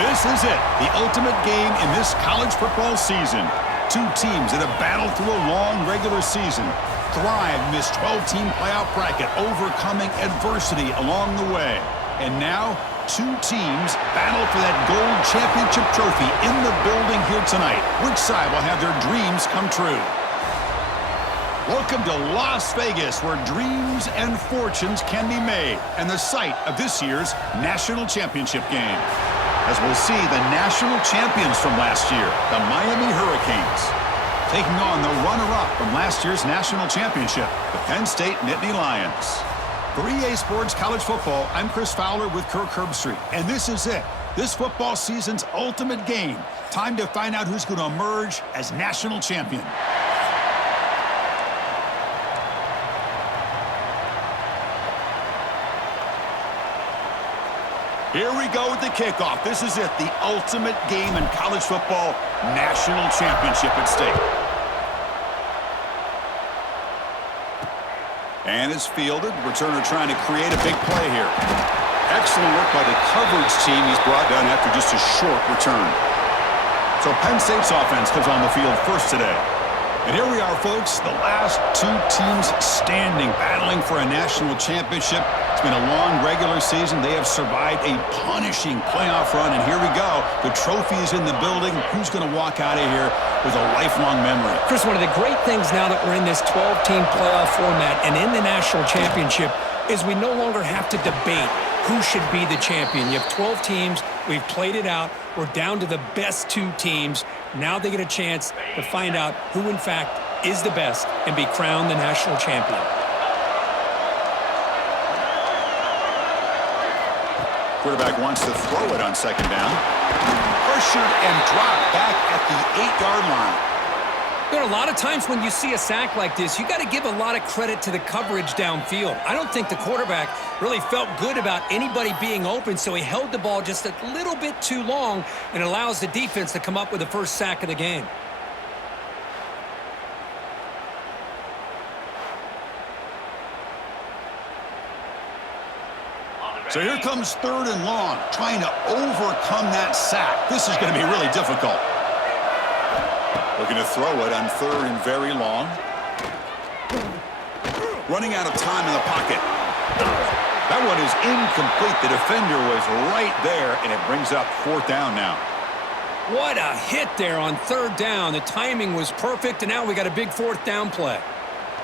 This is it, the ultimate game in this college football season. Two teams that have battled through a long regular season, thrived in this 12-team playoff bracket, overcoming adversity along the way. And now, two teams battle for that gold championship trophy in the building here tonight. Which side will have their dreams come true? Welcome to Las Vegas, where dreams and fortunes can be made, and the site of this year's national championship game. As we'll see the national champions from last year, the Miami Hurricanes, taking on the runner-up from last year's national championship, the Penn State Nittany Lions. For EA Sports College Football, I'm Chris Fowler with Kirk Herbstreit, and this is it. This football season's ultimate game. Time to find out who's going to emerge as national champion. Here we go with the kickoff. This is it, the ultimate game in college football, national championship at stake. And it's fielded. Returner trying to create a big play here. Excellent work by the coverage team he's brought down after just a short return. So Penn State's offense comes on the field first today. And here we are, folks, the last two teams standing, battling for a national championship. It's been a long regular season. They have survived a punishing playoff run, and here we go. The trophy is in the building. Who's going to walk out of here with a lifelong memory? Chris, one of the great things now that we're in this 12-team playoff format and in the national championship is we no longer have to debate who should be the champion. You have 12 teams. We've played it out. We're down to the best two teams. Now they get a chance to find out who, in fact, is the best and be crowned the national champion. Quarterback wants to throw it on second down. Pressured and dropped back at the 8-yard line. There are a lot of times when you see a sack like this, you got to give a lot of credit to the coverage downfield. I don't think the quarterback really felt good about anybody being open, so he held the ball just a little bit too long and allows the defense to come up with the first sack of the game. So here comes third and long, trying to overcome that sack. This is going to be really difficult. Looking to throw it on third and very long. Running out of time in the pocket. That one is incomplete. The defender was right there, and it brings up fourth down now. What a hit there on third down. The timing was perfect, and now we got a big fourth down play.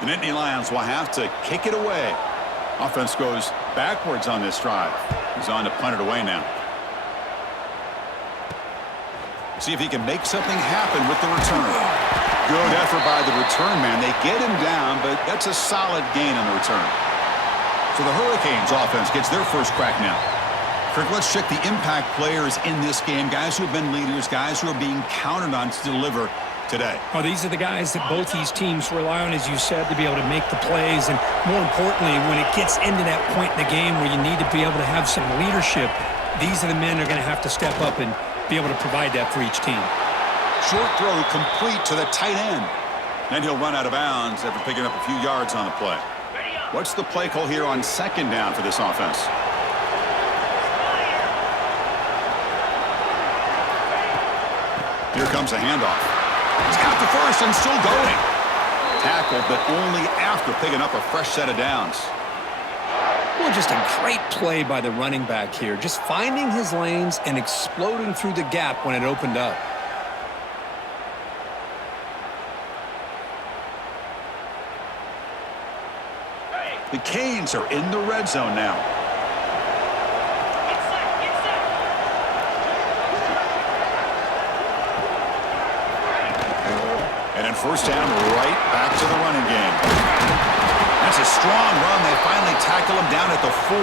The Nittany Lions will have to kick it away. Offense goes backwards on this drive. He's on to punt it away now. See if he can make something happen with the return. Good effort by the return man. They get him down, but that's a solid gain on the return. So the Hurricanes offense gets their first crack now. Kirk, let's check the impact players in this game. Guys who have been leaders, guys who are being counted on to deliver today. Oh, these are the guys that both these teams rely on, as you said, to be able to make the plays. And more importantly, when it gets into that point in the game where you need to be able to have some leadership, these are the men that are going to have to step up and be able to provide that for each team. Short throw complete to the tight end. Then he'll run out of bounds after picking up a few yards on the play. What's the play call here on second down for this offense? Here comes a handoff. He's got the first and still going. Tackled, but only after picking up a fresh set of downs. Well, just a great play by the running back here. Just finding his lanes and exploding through the gap when it opened up. The Canes are in the red zone now. Get set, get set. And in first down, right back to the running game. That's a strong run. They finally tackle him down at the 4.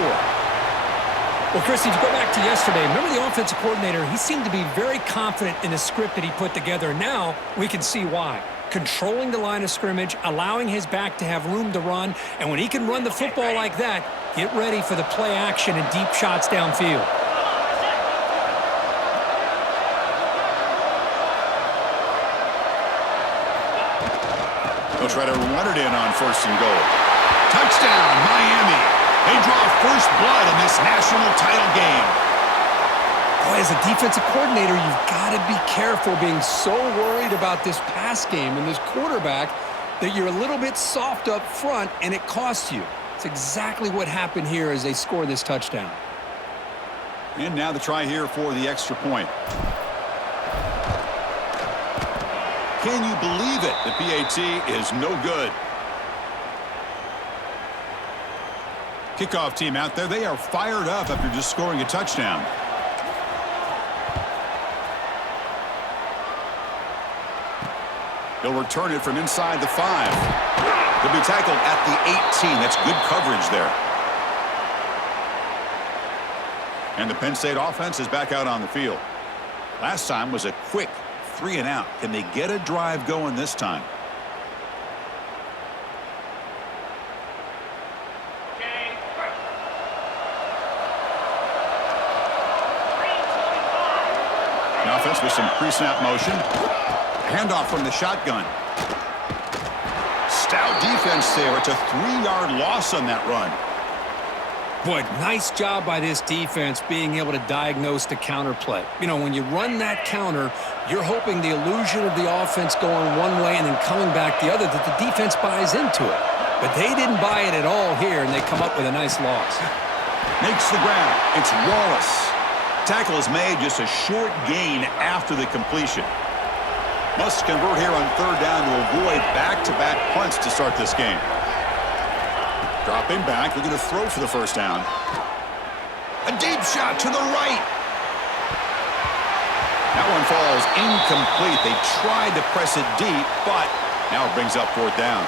Well, Chris, if you go back to yesterday, remember the offensive coordinator, he seemed to be very confident in the script that he put together. Now we can see why. Controlling the line of scrimmage, allowing his back to have room to run, and when he can run the football like that, get ready for the play action and deep shots downfield. They'll try to run it in on first and goal. Touchdown, Miami. They draw first blood in this national title game. Boy, as a defensive coordinator, you've got to be careful being so worried about this pass game and this quarterback that you're a little bit soft up front and it costs you. It's exactly what happened here as they score this touchdown. And now the try here for the extra point. Can you believe it? The PAT is no good. Kickoff team out there, they are fired up after just scoring a touchdown. He'll return it from inside the 5. He'll be tackled at the 18. That's good coverage there. And the Penn State offense is back out on the field. Last time was a quick 3 and out. Can they get a drive going this time? The offense with some pre-snap motion. Handoff from the shotgun. Stout defense there. It's a 3-yard loss on that run. Boy, nice job by this defense being able to diagnose the counter play. You know, when you run that counter, you're hoping the illusion of the offense going one way and then coming back the other, that the defense buys into it. But they didn't buy it at all here, and they come up with a nice loss. Makes the grab. It's Wallace. Tackle is made, just a short gain after the completion. Must convert here on 3rd down to avoid back-to-back punts to start this game. Dropping back, looking to throw for the first down. A deep shot to the right. That one falls incomplete. They tried to press it deep, but now it brings up 4th down.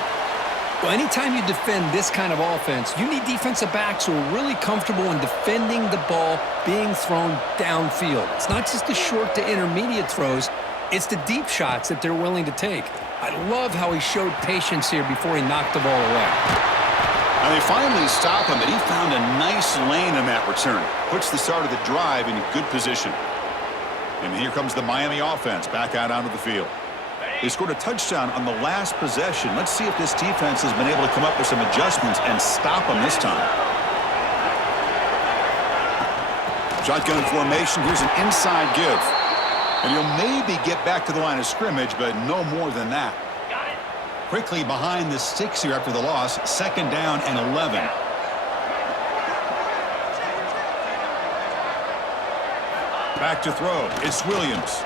Well, anytime you defend this kind of offense, you need defensive backs who are really comfortable in defending the ball being thrown downfield. It's not just the short to intermediate throws, it's the deep shots that they're willing to take. I love how he showed patience here before he knocked the ball away. Now they finally stop him, but he found a nice lane in that return. Puts the start of the drive in good position. And here comes the Miami offense back out onto the field. They scored a touchdown on the last possession. Let's see if this defense has been able to come up with some adjustments and stop them this time. Shotgun formation. Here's an inside give. And he'll maybe get back to the line of scrimmage, but no more than that. Quickly behind the sticks here after the loss. 2nd down and 11. Back to throw. It's Williams.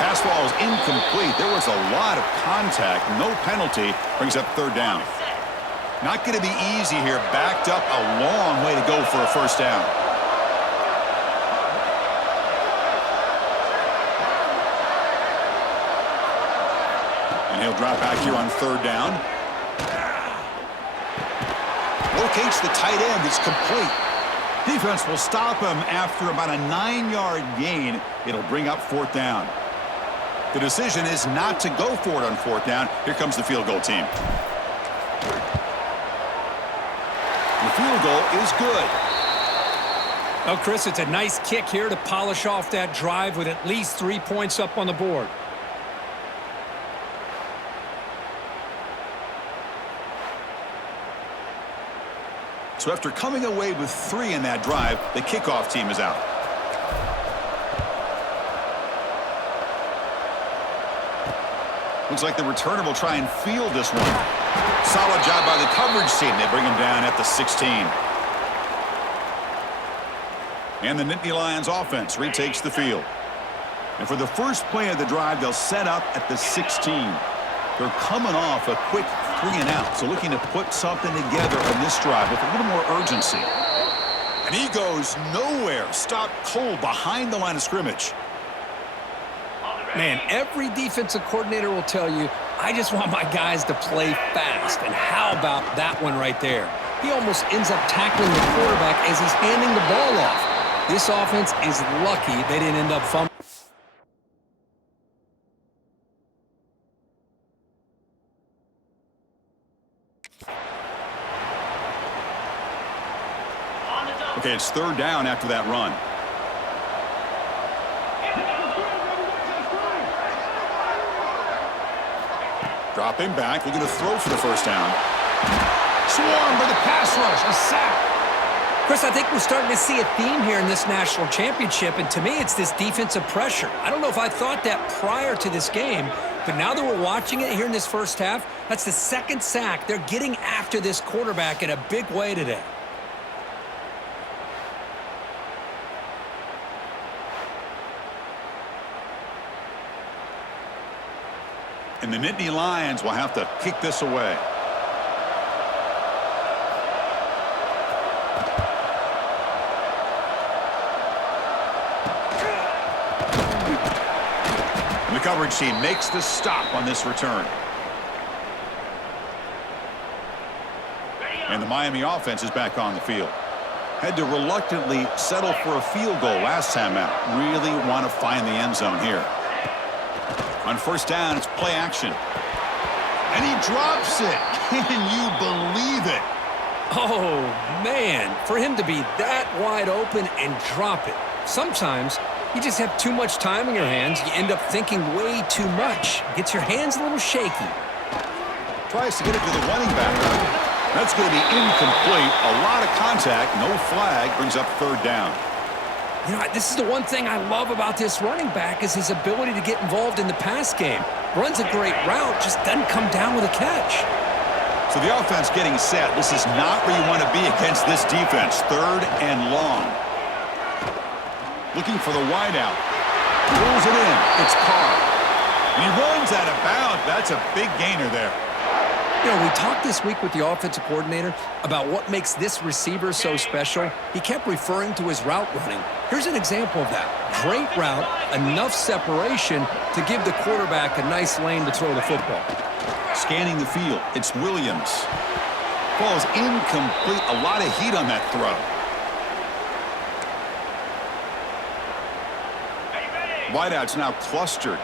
Pass ball is incomplete. There was a lot of contact. No penalty. Brings up 3rd down. Not going to be easy here. Backed up a long way to go for a first down. And he'll drop back here on 3rd down. Locates the tight end. It's complete. Defense will stop him after about a 9-yard gain. It'll bring up 4th down. The decision is not to go for it on 4th down. Here comes the field goal team. The field goal is good. Oh, Chris, it's a nice kick here to polish off that drive with at least 3 points up on the board. So after coming away with 3 in that drive, the kickoff team is out. Looks like the returner will try and field this one. Solid job by the coverage team. They bring him down at the 16. And the Nittany Lions offense retakes the field. And for the first play of the drive, they'll set up at the 16. They're coming off a quick 3 and out, so looking to put something together on this drive with a little more urgency. And he goes nowhere. Stopped cold behind the line of scrimmage. Man, every defensive coordinator will tell you, I just want my guys to play fast. And how about that one right there? He almost ends up tackling the quarterback as he's handing the ball off. This offense is lucky they didn't end up fumbling. Okay, it's 3rd down after that run. Dropping back, looking to throw for the first down. Swarmed by the pass rush, a sack. Chris, I think we're starting to see a theme here in this national championship, and to me, it's this defensive pressure. I don't know if I thought that prior to this game, but now that we're watching it here in this first half, that's the second sack. They're getting after this quarterback in a big way today. And the Nittany Lions will have to kick this away. And the coverage team makes the stop on this return. And the Miami offense is back on the field. Had to reluctantly settle for a field goal last time out. Really want to find the end zone here. On first down, it's play action. And he drops it. Can you believe it? Oh, man, for him to be that wide open and drop it. Sometimes you just have too much time in your hands. You end up thinking way too much. Gets your hands a little shaky. Tries to get it to the running back. That's going to be incomplete. A lot of contact, no flag, brings up third down. You know, this is the one thing I love about this running back is his ability to get involved in the pass game. Runs a great route, just doesn't come down with a catch. So the offense getting set. This is not where you want to be against this defense. Third and long. Looking for the wideout. Pulls it in. It's Carr. And he runs out of bounds. That's a big gainer there. You know, we talked this week with the offensive coordinator about what makes this receiver so special. He kept referring to his route running. Here's an example of that. Great route, enough separation to give the quarterback a nice lane to throw the football. Scanning the field, it's Williams. Ball is incomplete. A lot of heat on that throw. Wideout's now clustered.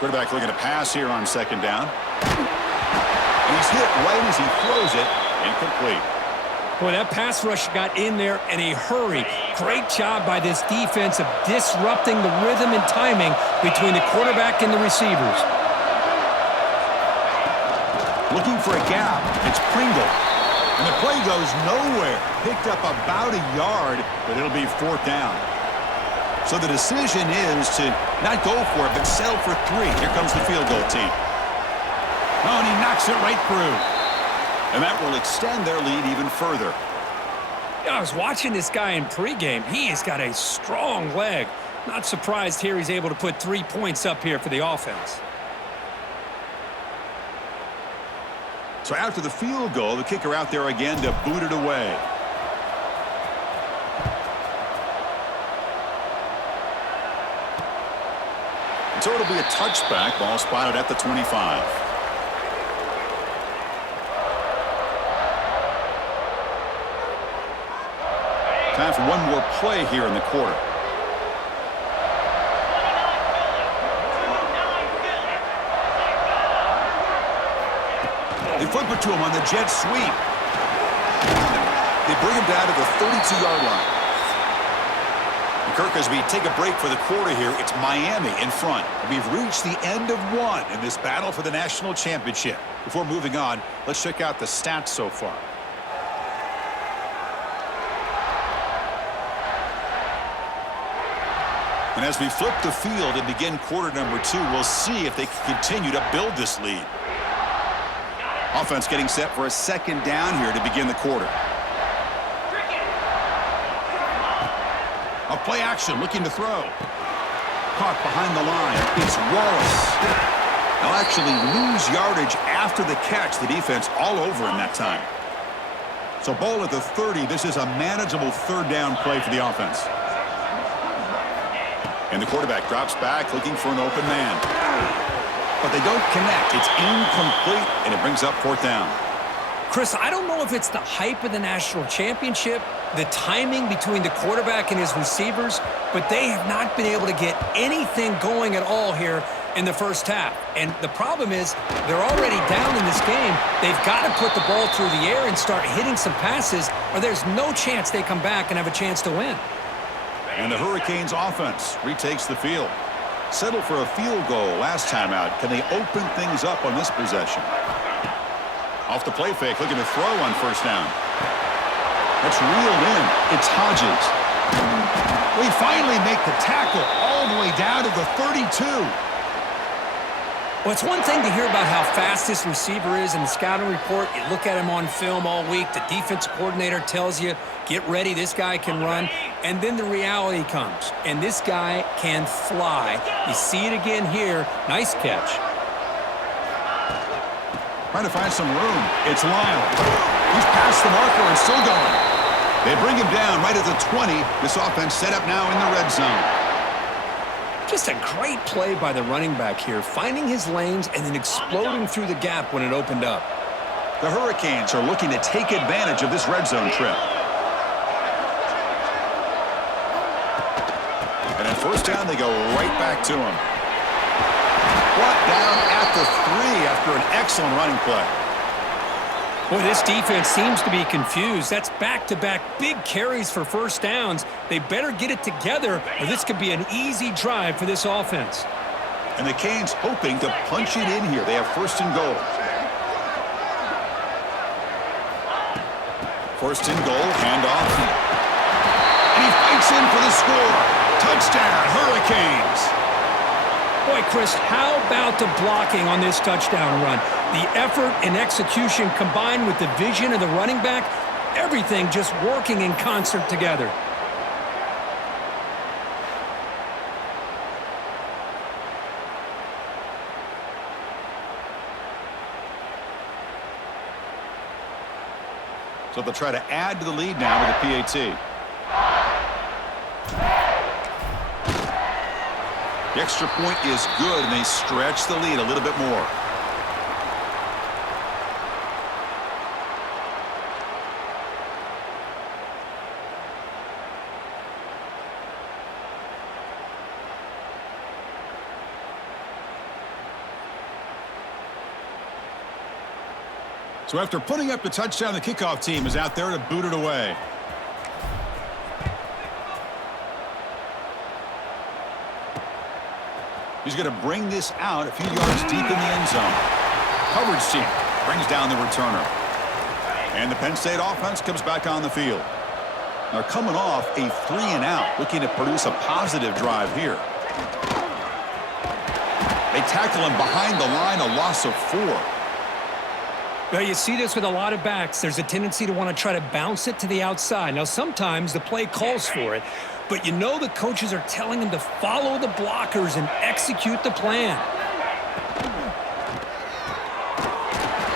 Quarterback looking to pass here on second down. And he's hit right as he throws it. Incomplete. Boy, that pass rush got in there in a hurry. Great job by this defense of disrupting the rhythm and timing between the quarterback and the receivers. Looking for a gap. It's Pringle. And the play goes nowhere. Picked up about a yard, but it'll be fourth down. So the decision is to not go for it, but settle for 3. Here comes the field goal team. Oh, and he knocks it right through. And that will extend their lead even further. I was watching this guy in pregame. He has got a strong leg. Not surprised here he's able to put 3 points up here for the offense. So after the field goal, the kicker out there again to boot it away. So it'll be a touchback. Ball spotted at the 25. Time for one more play here in the quarter. They flip it to him on the jet sweep. They bring him down to the 32-yard line. Kirk, as we take a break for the quarter here, it's Miami in front. We've reached the end of one in this battle for the national championship. Before moving on, let's check out the stats so far. And as we flip the field and begin quarter number 2, we'll see if they can continue to build this lead. Offense getting set for a second down here to begin the quarter. A play action, looking to throw. Caught behind the line. It's Wallace. They'll actually lose yardage after the catch. The defense all over him that time. So ball at the 30. This is a manageable third down play for the offense. And the quarterback drops back, looking for an open man. But they don't connect. It's incomplete, and it brings up fourth down. Chris, I don't know if it's the hype of the national championship, the timing between the quarterback and his receivers, but they have not been able to get anything going at all here in the first half. And the problem is they're already down in this game. They've got to put the ball through the air and start hitting some passes, or there's no chance they come back and have a chance to win. And the Hurricanes offense retakes the field. Settled for a field goal last time out. Can they open things up on this possession? Off the play fake, looking to throw on first down. That's reeled in. It's Hodges. We finally make the tackle all the way down to the 32. Well, it's one thing to hear about how fast this receiver is in the scouting report. You look at him on film all week. The defense coordinator tells you, get ready, this guy can run. And then the reality comes, and this guy can fly. You see it again here. Nice catch. Trying to find some room. It's Lyle. He's past the marker and still going. They bring him down right at the 20. This offense set up now in the red zone. Just a great play by the running back here, finding his lanes and then exploding through the gap when it opened up. The Hurricanes are looking to take advantage of this red zone trip. And at first down, they go right back to him. Brought down at the 3 after an excellent running play. Boy, this defense seems to be confused. That's back-to-back big carries for first downs. They better get it together, or this could be an easy drive for this offense. And the Canes hoping to punch it in here. They have first and goal. First and goal, handoff. And he fights in for the score. Touchdown, Hurricanes. Boy, Chris, how about the blocking on this touchdown run? The effort and execution combined with the vision of the running back, everything just working in concert together. So they'll try to add to the lead now with the PAT. The extra point is good, and they stretch the lead a little bit more. So after putting up the touchdown, the kickoff team is out there to boot it away. He's going to bring this out a few yards deep in the end zone. Coverage team brings down the returner. And the Penn State offense comes back on the field. They're coming off a 3-and-out, looking to produce a positive drive here. They tackle him behind the line, a loss of 4. Well, you see this with a lot of backs. There's a tendency to want to try to bounce it to the outside. Now, sometimes the play calls for it, but you know the coaches are telling them to follow the blockers and execute the plan.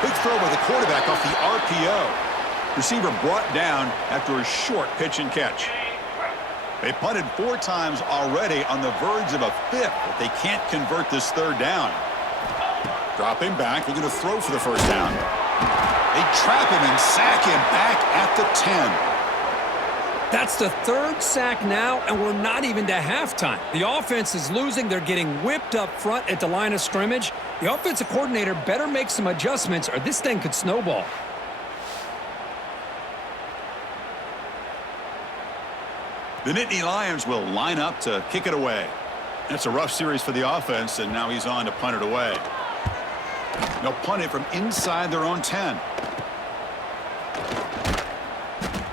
Big throw by the quarterback off the RPO. Receiver brought down after a short pitch and catch. They punted 4 times already, on the verge of a 5th, but they can't convert this third down. Dropping back, looking to throw for the first down. They trap him and sack him back at the 10. That's the 3rd sack now, and we're not even to halftime. The offense is losing. They're getting whipped up front at the line of scrimmage. The offensive coordinator better make some adjustments, or this thing could snowball. The Nittany Lions will line up to kick it away. It's a rough series for the offense, and now he's on to punt it away. They'll punt it from inside their own 10.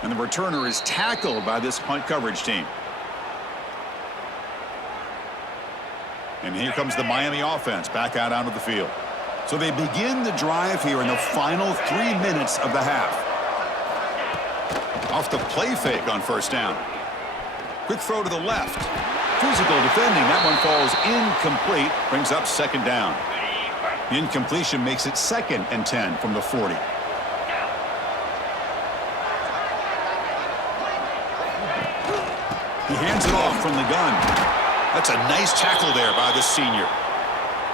And the returner is tackled by this punt coverage team. And here comes the Miami offense back out onto the field. So they begin the drive here in the final 3 minutes of the half. Off the play fake on first down. Quick throw to the left. Physical defending. That one falls incomplete. Brings up second down. The incompletion makes it 2nd and 10 from the 40. He hands it off from the gun. That's a nice tackle there by the senior.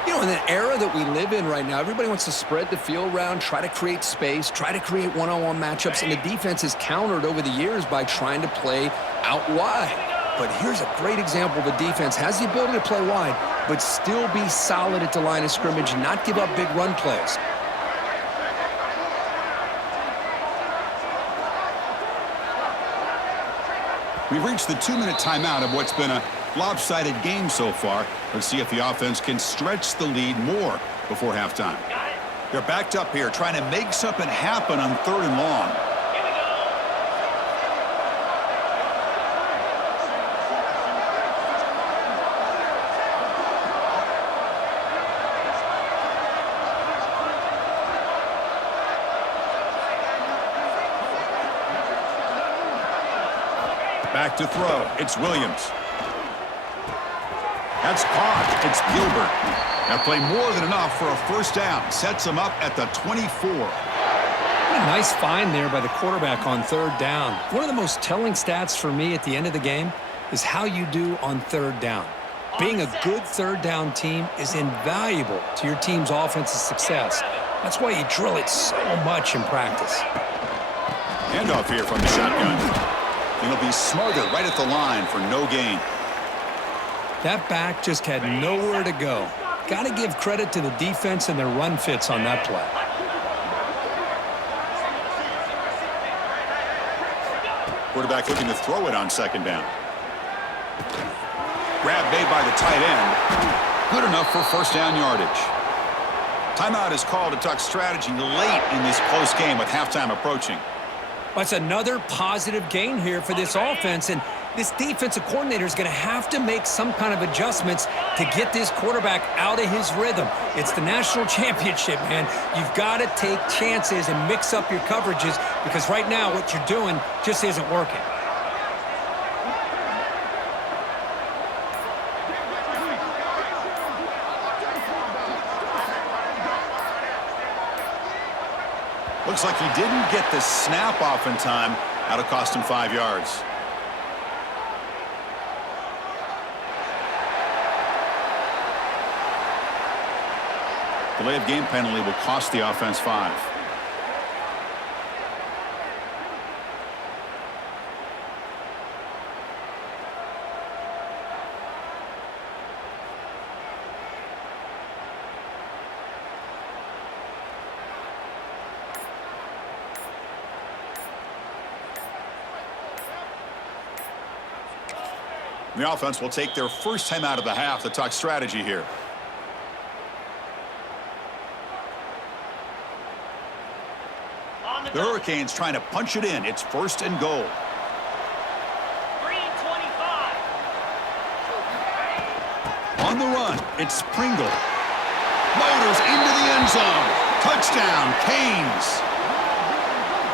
You know, in the era that we live in right now, everybody wants to spread the field around, try to create space, try to create one-on-one matchups, and the defense is countered over the years by trying to play out wide. But here's a great example. The defense has the ability to play wide, but still be solid at the line of scrimmage and not give up big run plays. We've reached the 2-minute timeout of what's been a Lopsided game so far. Let's see if the offense can stretch the lead more before halftime. They're backed up here trying to make something happen on 3rd and long. Back to throw. It's Williams. That's caught. It's Gilbert. That play more than enough for a first down. Sets him up at the 24. A nice find there by the quarterback on 3rd down. One of the most telling stats for me at the end of the game is how you do on 3rd down. Being a good 3rd down team is invaluable to your team's offensive success. That's why you drill it so much in practice. Handoff here from the shotgun. It'll be smothered right at the line for no gain. That back just had nowhere to go. Got to give credit to the defense and their run fits on that play. Quarterback looking to throw it on 2nd down. Grab made by the tight end. Good enough for first down yardage. Timeout is called to tuck strategy late in this close game with halftime approaching. That's another positive gain here for this offense, and this defensive coordinator is going to have to make some kind of adjustments to get this quarterback out of his rhythm. It's the national championship, man. You've got to take chances and mix up your coverages because right now what you're doing just isn't working. Looks like he didn't get the snap off in time. That'll cost him 5 yards. Delay of game penalty will cost the offense 5. The offense will take their first time out of the half to talk strategy here. The Hurricanes trying to punch it in. It's 1st and goal. Green 25. On the run, it's Pringle. Motors into the end zone. Touchdown, Canes.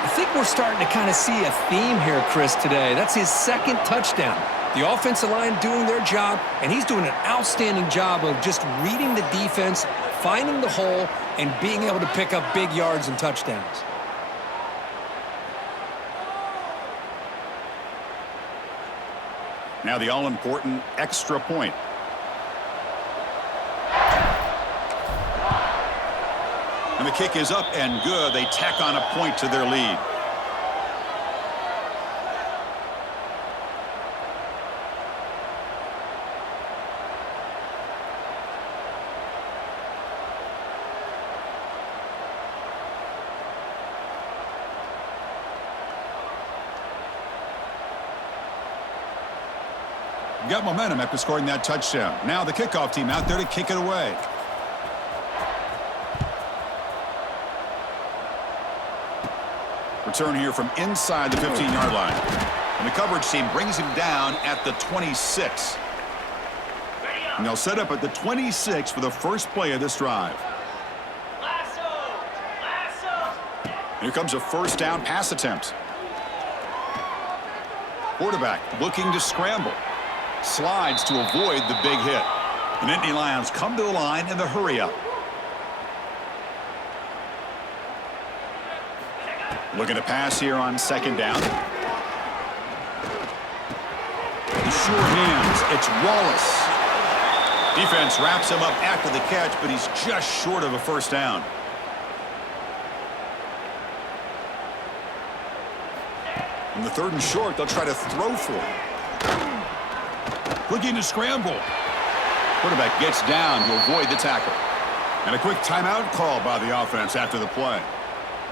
I think we're starting to kind of see a theme here, Chris, today. That's his 2nd touchdown. The offensive line doing their job, and he's doing an outstanding job of just reading the defense, finding the hole, and being able to pick up big yards and touchdowns. Now the all-important extra point. And the kick is up and good. They tack on a point to their lead. Got momentum after scoring that touchdown. Now the kickoff team out there to kick it away. Return here from inside the 15-yard line. And the coverage team brings him down at the 26. And they'll set up at the 26 for the first play of this drive. Here comes a first down pass attempt. Quarterback looking to scramble. Slides to avoid the big hit. And Nittany Lions come to the line in the hurry-up. Looking to pass here on 2nd down. The sure hands. It's Wallace. Defense wraps him up after the catch, but he's just short of a first down. On the 3rd and short, they'll try to throw for him. Looking to scramble. Quarterback gets down to avoid the tackle. And a quick timeout call by the offense after the play.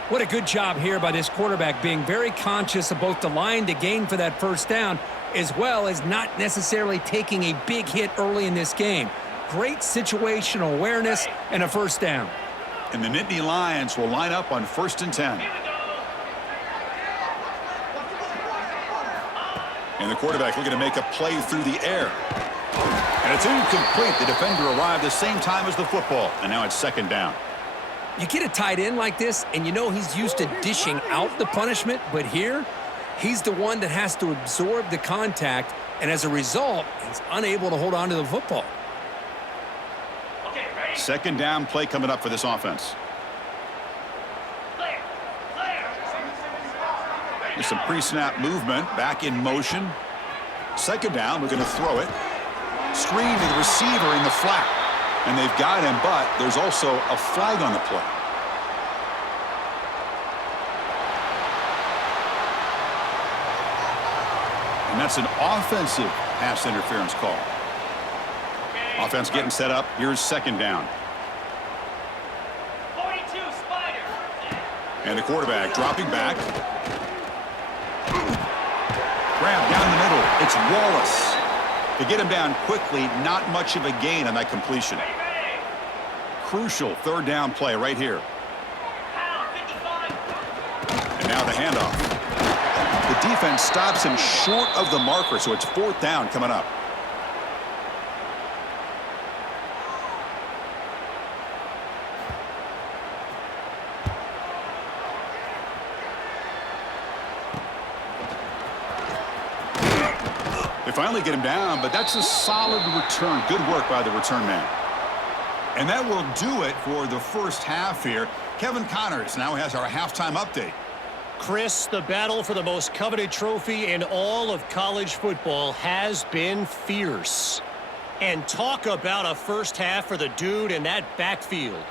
What a good job here by this quarterback, being very conscious of both the line to gain for that first down, as well as not necessarily taking a big hit early in this game. Great situational awareness and a first down. And the Nittany Lions will line up on 1st and 10. And the quarterback looking to make a play through the air. And it's incomplete. The defender arrived the same time as the football. And now it's 2nd down. You get a tight end like this, and you know he's used to dishing out the punishment, but here, he's the one that has to absorb the contact, and as a result, he's unable to hold on to the football. 2nd down play coming up for this offense. There's some pre-snap movement, back in motion. 2nd down, we're going to throw it. Screen to the receiver in the flat. And they've got him, but there's also a flag on the play. And that's an offensive pass interference call. Offense getting set up. Here's 2nd down. 42 Spider. And the quarterback dropping back. Grab down the middle. It's Wallace. To get him down quickly, not much of a gain on that completion. Crucial 3rd down play right here. And now the handoff. The defense stops him short of the marker, so it's 4th down coming up. They finally get him down, but that's a solid return. Good work by the return man. And that will do it for the first half here. Kevin Connors now has our halftime update. Chris, the battle for the most coveted trophy in all of college football has been fierce. And talk about a first half for the dude in that backfield.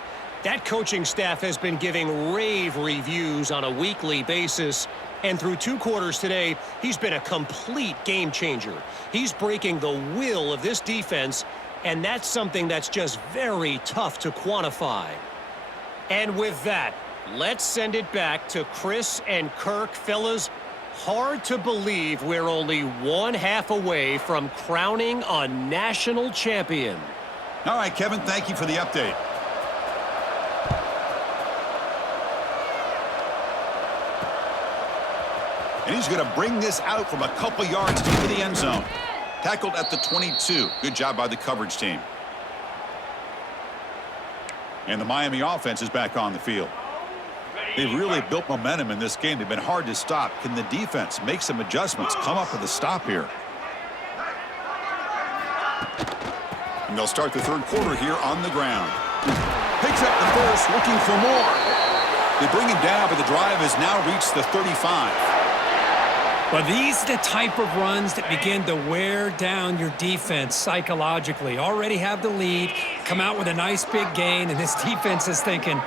That coaching staff has been giving rave reviews on a weekly basis. And through 2 quarters today, he's been a complete game changer. He's breaking the will of this defense, and that's something that's just very tough to quantify. And with that, let's send it back to Chris and Kirk. Fellas, hard to believe we're only 1 half away from crowning a national champion. All right, Kevin, thank you for the update. And he's going to bring this out from a couple yards into the end zone. Tackled at the 22. Good job by the coverage team. And the Miami offense is back on the field. They've really built momentum in this game. They've been hard to stop. Can the defense make some adjustments, come up with a stop here? And they'll start the 3rd quarter here on the ground. Picks up the first, looking for more. They bring him down, but the drive has now reached the 35. But these are the type of runs that begin to wear down your defense psychologically. Already have the lead, come out with a nice big gain, and this defense is thinking,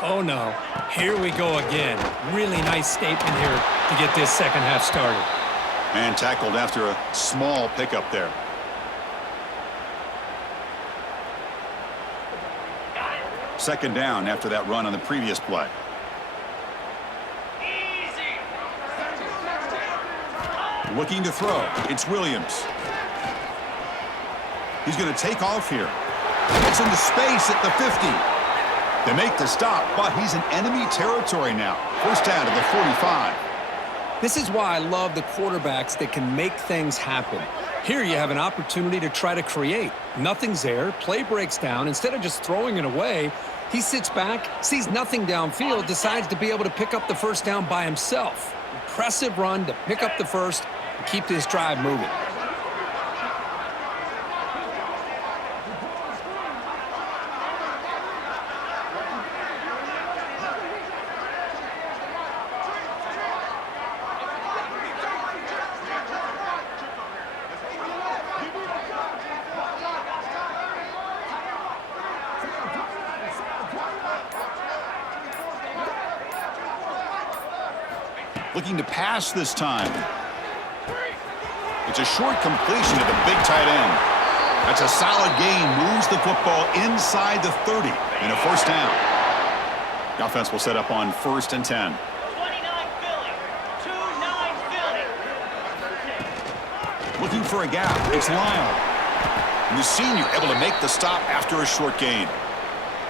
oh no, here we go again. Really nice statement here to get this 2nd half started. And tackled after a small pickup there. Second down after that run on the previous play. Looking to throw. It's Williams. He's going to take off here. It's into space at the 50. They make the stop, but he's in enemy territory now. First down to the 45. This is why I love the quarterbacks that can make things happen. Here you have an opportunity to try to create. Nothing's there. Play breaks down. Instead of just throwing it away, he sits back, sees nothing downfield, decides to be able to pick up the first down by himself. Impressive run to pick up the first and keep this drive moving. Looking to pass this time. It's a short completion to the big tight end. That's a solid gain. Moves the football inside the 30 and a first down. The offense will set up on 1st and 10. 29 Philly. 2-9 Philly. Looking for a gap. It's Lyle. And the senior able to make the stop after a short gain.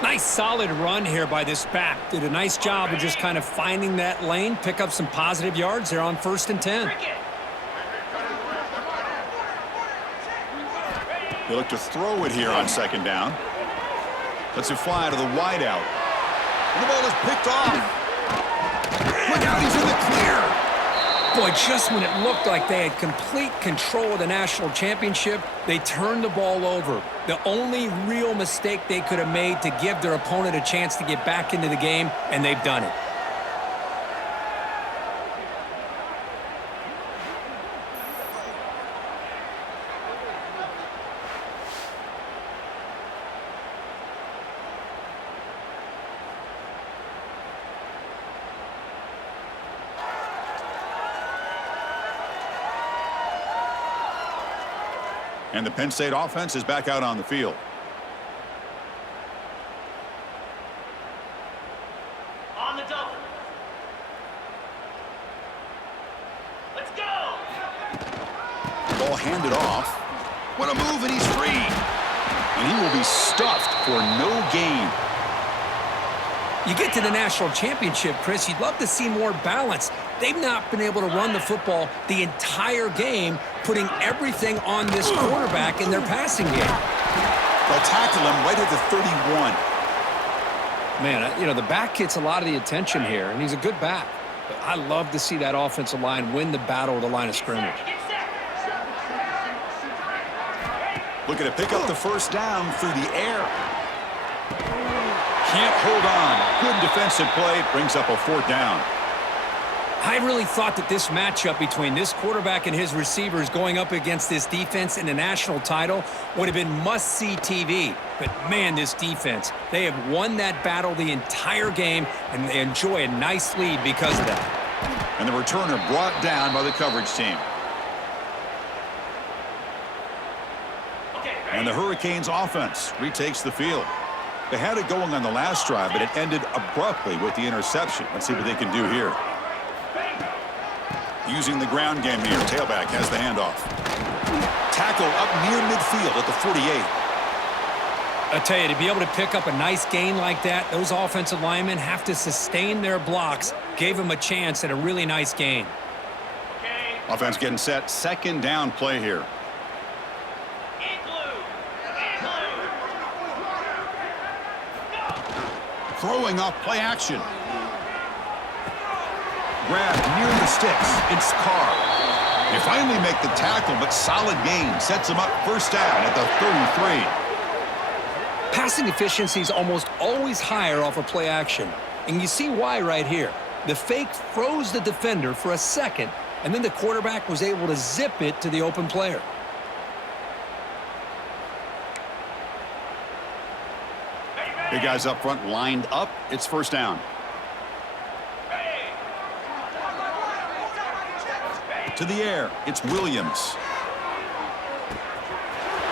Nice solid run here by this back. Did a nice job of just kind of finding that lane, pick up some positive yards there on 1st and 10. Cricket. They look to throw it here on 2nd down. Lets it fly to the wideout. And the ball is picked off. Look out, he's in the clear. Boy, just when it looked like they had complete control of the national championship, they turned the ball over. The only real mistake they could have made to give their opponent a chance to get back into the game, and they've done it. And the Penn State offense is back out on the field. On the double. Let's go. Ball handed off. What a move, and he's free. And he will be stuffed for no gain. You get to the national championship, Chris, you'd love to see more balance. They've not been able to run the football the entire game, putting everything on this quarterback in their passing game. They'll tackle him right at the 31. Man, you know, the back gets a lot of the attention here, and he's a good back. But I love to see that offensive line win the battle of the line of scrimmage. Get set. Looking to pick up the 1st down through the air. Can't hold on. Good defensive play. Brings up a 4th down. I really thought that this matchup between this quarterback and his receivers going up against this defense in the national title would have been must-see TV. But, man, this defense, they have won that battle the entire game, and they enjoy a nice lead because of that. And the returner brought down by the coverage team. Okay. And the Hurricanes offense retakes the field. They had it going on the last drive, but it ended abruptly with the interception. Let's see what they can do here. Using the ground game here. Tailback has the handoff. Tackle up near midfield at the 48. I tell you, to be able to pick up a nice gain like that, those offensive linemen have to sustain their blocks. Gave them a chance at a really nice gain. Okay. Offense getting set. 2nd down play here. Igloo. Throwing off play action. Grab near the sticks. It's Carr. They finally make the tackle, but solid gain. Sets him up 1st down at the 33. Passing efficiency is almost always higher off of play action. And you see why right here. The fake froze the defender for a second, and then the quarterback was able to zip it to the open player. Big guys up front lined up. It's 1st down. To the air. It's Williams.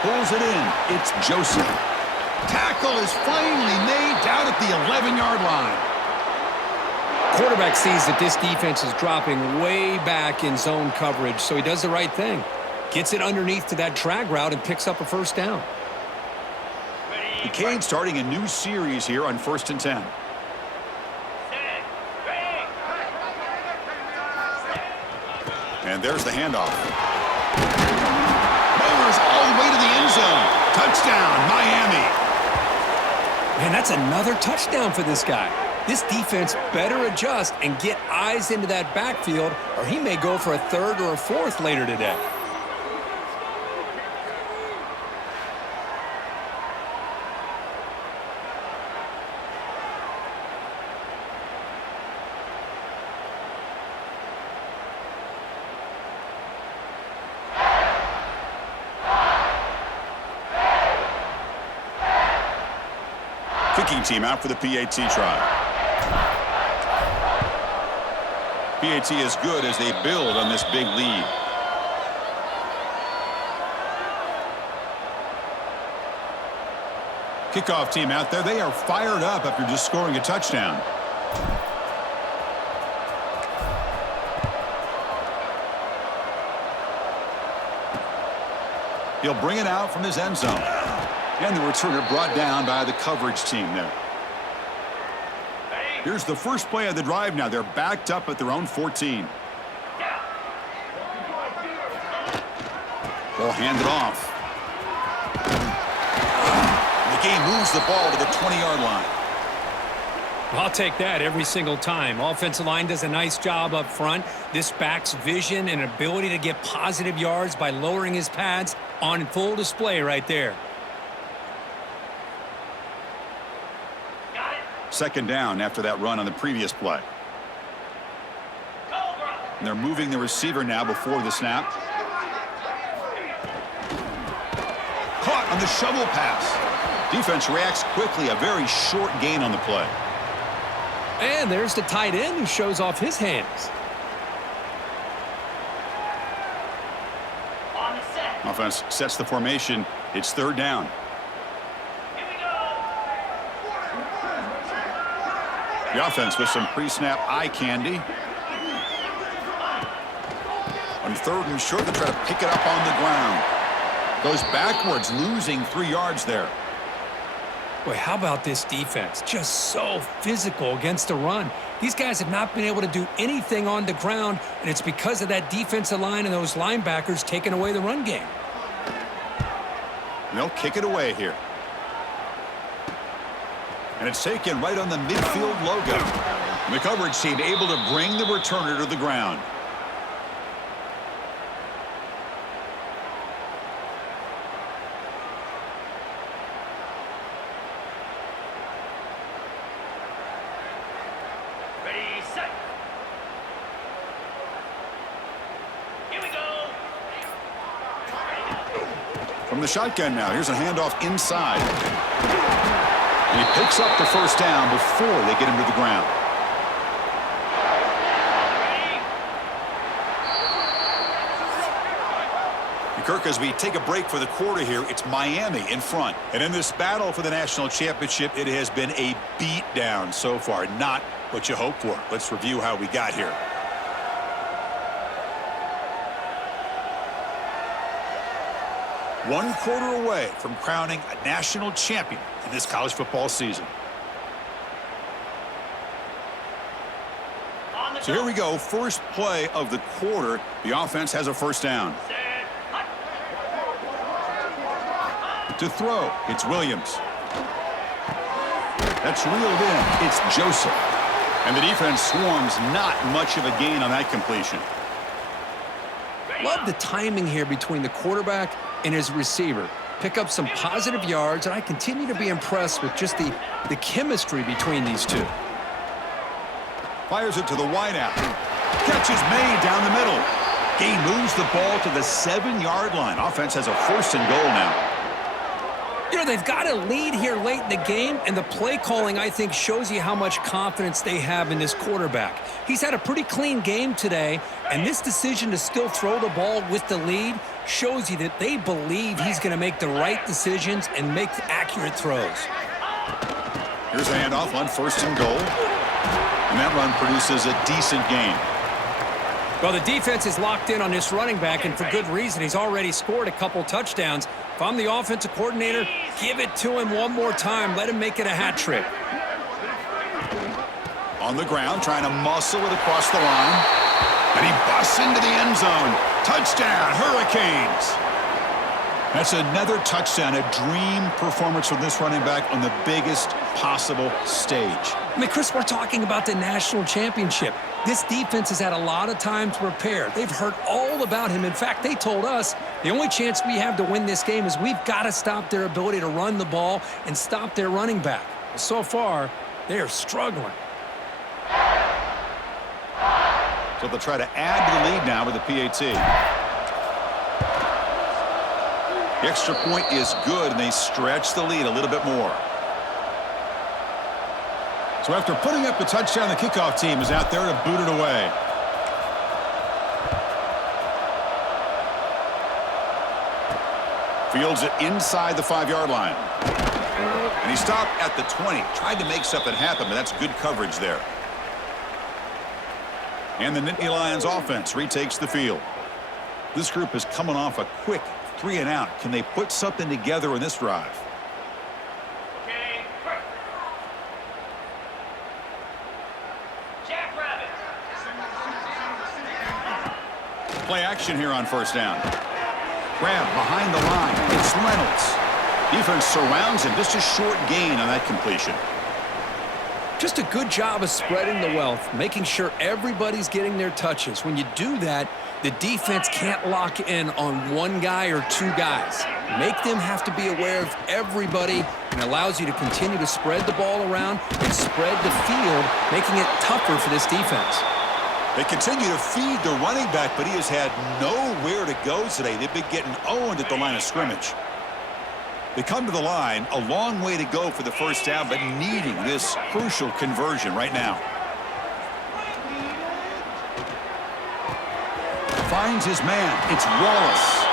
Pulls it in. It's Joseph. Tackle is finally made down at the 11-yard line. Quarterback sees that this defense is dropping way back in zone coverage, so he does the right thing. Gets it underneath to that drag route and picks up a 1st down. The Canes starting a new series here on 1st and 10. And there's the handoff. Mowers all the way to the end zone. Touchdown, Miami. Man, that's another touchdown for this guy. This defense better adjust and get eyes into that backfield, or he may go for a 3rd or a 4th later today. Kicking team out for the PAT try. PAT is good as they build on this big lead. Kickoff team out there. They are fired up after just scoring a touchdown. He'll bring it out from his end zone. And the returner brought down by the coverage team there. Here's the first play of the drive now. They're backed up at their own 14. They'll hand it off. The game moves the ball to the 20-yard line. I'll take that every single time. Offensive line does a nice job up front. This back's vision and ability to get positive yards by lowering his pads on full display right there. Got it. Second down after that run on the previous play. Cobra. And they're moving the receiver now before the snap. Caught on the shovel pass. Defense reacts quickly. A very short gain on the play. And there's the tight end who shows off his hands. On the set. Offense sets the formation. It's third down. Here we go. The offense with some pre-snap eye candy. On third and short, they try to pick it up on the ground. Goes backwards, losing 3 yards there. Boy, how about this defense? Just so physical against the run. These guys have not been able to do anything on the ground, and it's because of that defensive line and those linebackers taking away the run game. And they'll kick it away here. And it's taken right on the midfield logo. And the coverage team able to bring the returner to the ground. Ready, set. Here we go. From the shotgun now, here's a handoff inside. And he picks up the first down before they get him to the ground. And Kirk, as we take a break for the quarter here, it's Miami in front. And in this battle for the national championship, it has been a beatdown so far. Not what you hope for. Let's review how we got here. One quarter away from crowning a national champion in this college football season. On the So here we go. First play of the quarter. The offense has a first down. set. Hut. To throw, it's Williams. That's reeled in. It's Joseph. And the defense swarms, not much of a gain on that completion. Love the timing here between the quarterback and his receiver. Pick up some positive yards, and I continue to be impressed with just the chemistry between these two. Fires it to the wideout. Catch is made down the middle. Gain moves the ball to the 7-yard line. Offense has a first and goal now. You know, they've got a lead here late in the game, and the play calling, I think, shows you how much confidence they have in this quarterback. He's had a pretty clean game today, and this decision to still throw the ball with the lead shows you that they believe he's going to make the right decisions and make accurate throws. Here's a handoff on first and goal. And that run produces a decent gain. Well, the defense is locked in on this running back, and for good reason. He's already scored a couple touchdowns. If I'm the offensive coordinator, give it to him one more time. Let him make it a hat trick. On the ground, trying to muscle it across the line. And he busts into the end zone. Touchdown, Hurricanes. That's another touchdown, a dream performance from this running back on the biggest possible stage. I mean, Chris, we're talking about the national championship. This defense has had a lot of time to prepare. They've heard all about him. In fact, they told us the only chance we have to win this game is we've got to stop their ability to run the ball and stop their running back. So far, they are struggling. So they'll try to add to the lead now with the PAT. The extra point is good, and they stretch the lead a little bit more. So after putting up the touchdown, the kickoff team is out there to boot it away. Fields it inside the 5-yard line. And he stopped at the 20. Tried to make something happen, but that's good coverage there. And the Nittany Lions offense retakes the field. This group is coming off a quick 3 and out. Can they put something together in this drive? Okay, break. Jackrabbit. Play action here on first down. Grab behind the line. It's Reynolds. Defense surrounds him. Just a short gain on that completion. Just a good job of spreading the wealth, making sure everybody's getting their touches. When you do that, the defense can't lock in on one guy or two guys. Make them have to be aware of everybody, and allows you to continue to spread the ball around and spread the field, making it tougher for this defense. They continue to feed the running back, but he has had nowhere to go today. They've been getting owned at the line of scrimmage. They come to the line, a long way to go for the first down, but needing this crucial conversion right now. Finds his man. It's Wallace.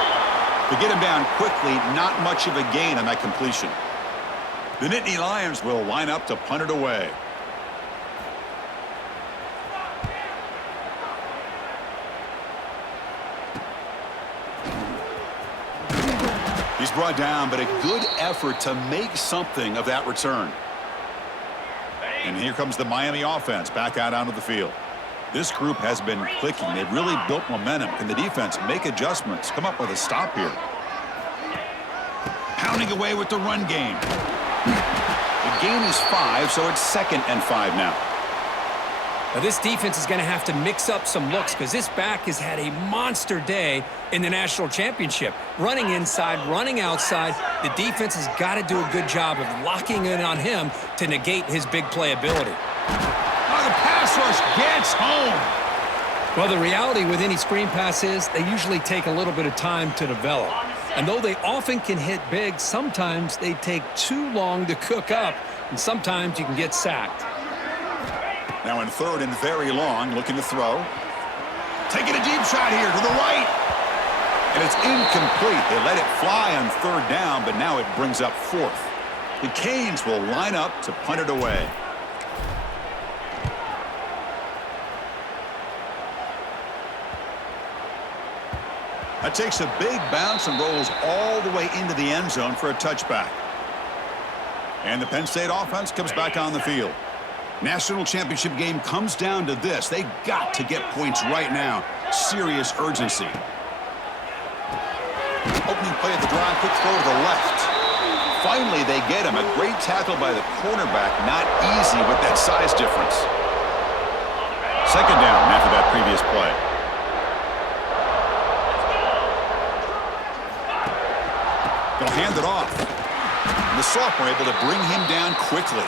To get him down quickly, not much of a gain on that completion. The Nittany Lions will line up to punt it away. He's brought down, but a good effort to make something of that return. And here comes the Miami offense back out onto the field. This group has been clicking. They've really built momentum. Can the defense make adjustments? Come up with a stop here. Pounding away with the run game. The gain is 5, so it's 2nd and 5 now. Now, this defense is going to have to mix up some looks because this back has had a monster day in the national championship. Running inside, running outside. The defense has got to do a good job of locking in on him to negate his big play ability. Oh, the pass rush gets home. Well, the reality with any screen pass is they usually take a little bit of time to develop. And though they often can hit big, sometimes they take too long to cook up, and sometimes you can get sacked. Now in 3rd and very long, looking to throw. Taking a deep shot here to the right. And it's incomplete. They let it fly on 3rd down, but now it brings up 4th. The Canes will line up to punt it away. That takes a big bounce and rolls all the way into the end zone for a touchback. And the Penn State offense comes back on the field. National championship game comes down to this. They got to get points right now. Serious urgency. Opening play of the drive, quick throw to the left. Finally, they get him. A great tackle by the cornerback. Not easy with that size difference. 2nd down after that previous play. They'll hand it off. And the sophomore able to bring him down quickly.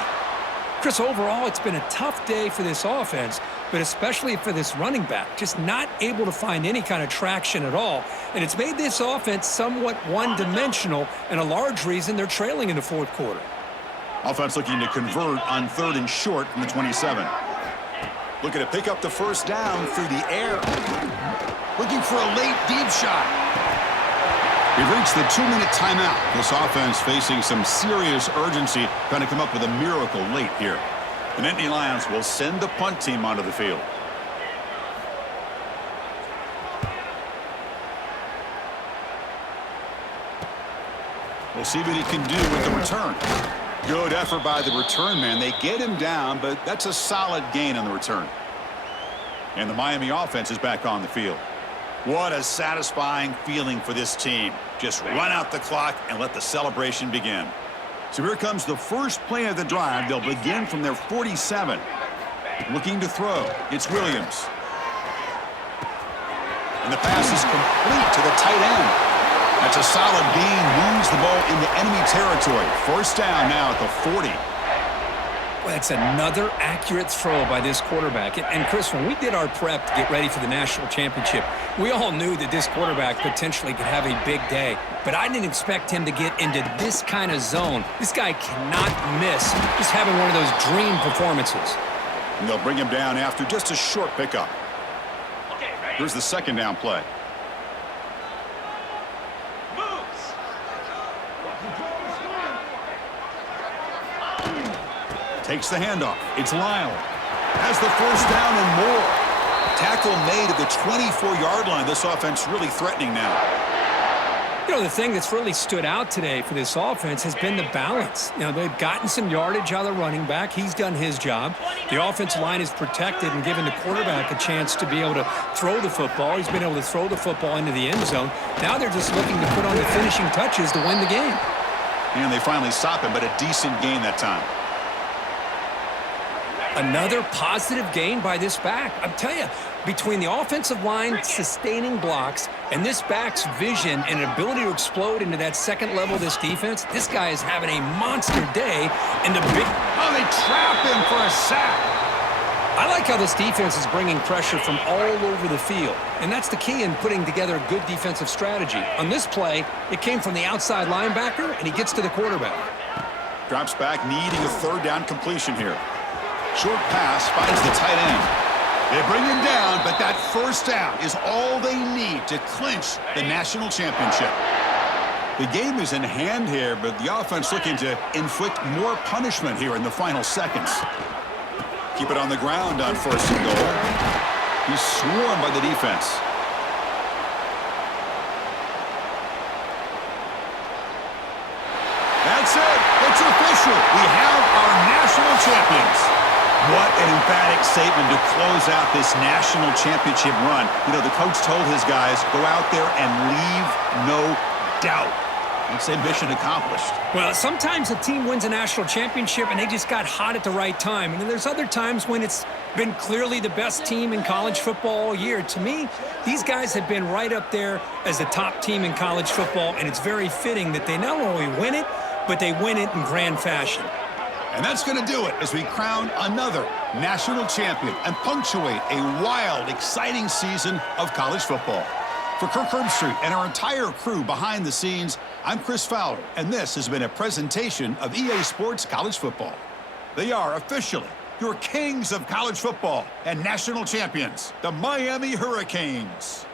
Chris, overall, it's been a tough day for this offense, but especially for this running back. Just not able to find any kind of traction at all. And it's made this offense somewhat one-dimensional, and a large reason they're trailing in the 4th quarter. Offense looking to convert on 3rd and short from the 27. Looking to pick up the first down through the air. Looking for a late deep shot. We've reached the 2-minute timeout. This offense facing some serious urgency, trying to come up with a miracle late here. The Nittany Lions will send the punt team onto the field. We'll see what he can do with the return. Good effort by the return man. They get him down, but that's a solid gain on the return. And the Miami offense is back on the field. What a satisfying feeling for this team. Just run out the clock and let the celebration begin. So here comes the first play of the drive. They'll begin from their 47. Looking to throw. It's Williams. And the pass is complete to the tight end. That's a solid gain. Moves the ball into enemy territory. First down now at the 40. Well, that's another accurate throw by this quarterback. And Chris, when we did our prep to get ready for the national championship, we all knew that this quarterback potentially could have a big day. But I didn't expect him to get into this kind of zone. This guy cannot miss. Just having one of those dream performances. And they'll bring him down after just a short pickup. Okay, ready? Here's the 2nd down play. Moves. Takes the handoff. It's Lyle. Has the first down and more. Tackle made at the 24-yard line. This offense really threatening now. You know, the thing that's really stood out today for this offense has been the balance. You know, they've gotten some yardage out of the running back. He's done his job. The offensive line is protected and given the quarterback a chance to be able to throw the football. He's been able to throw the football into the end zone. Now they're just looking to put on the finishing touches to win the game. And they finally stop him, but a decent gain that time. Another positive gain by this back. I'm telling you, between the offensive line sustaining blocks and this back's vision and ability to explode into that second level of this defense, this guy is having a monster day. And the big... Oh, they trap him for a sack. I like how this defense is bringing pressure from all over the field. And that's the key in putting together a good defensive strategy. On this play, it came from the outside linebacker, and he gets to the quarterback. Drops back, needing a third down completion here. Short pass finds the tight end. They bring him down, but that first down is all they need to clinch the national championship. The game is in hand here, but the offense looking to inflict more punishment here in the final seconds. Keep it on the ground on first and goal. He's swarmed by the defense. That's it. It's official. We have our national champions. What an emphatic statement to close out this national championship run. You know, the coach told his guys, go out there and leave no doubt. I'd say mission accomplished. Well, sometimes a team wins a national championship and they just got hot at the right time. And then there's other times when it's been clearly the best team in college football all year. To me, these guys have been right up there as the top team in college football, and it's very fitting that they not only win it, but they win it in grand fashion. And that's going to do it as we crown another national champion and punctuate a wild, exciting season of college football. For Kirk Herbstreit and our entire crew behind the scenes, I'm Chris Fowler, and this has been a presentation of EA Sports College Football. They are officially your kings of college football and national champions, the Miami Hurricanes.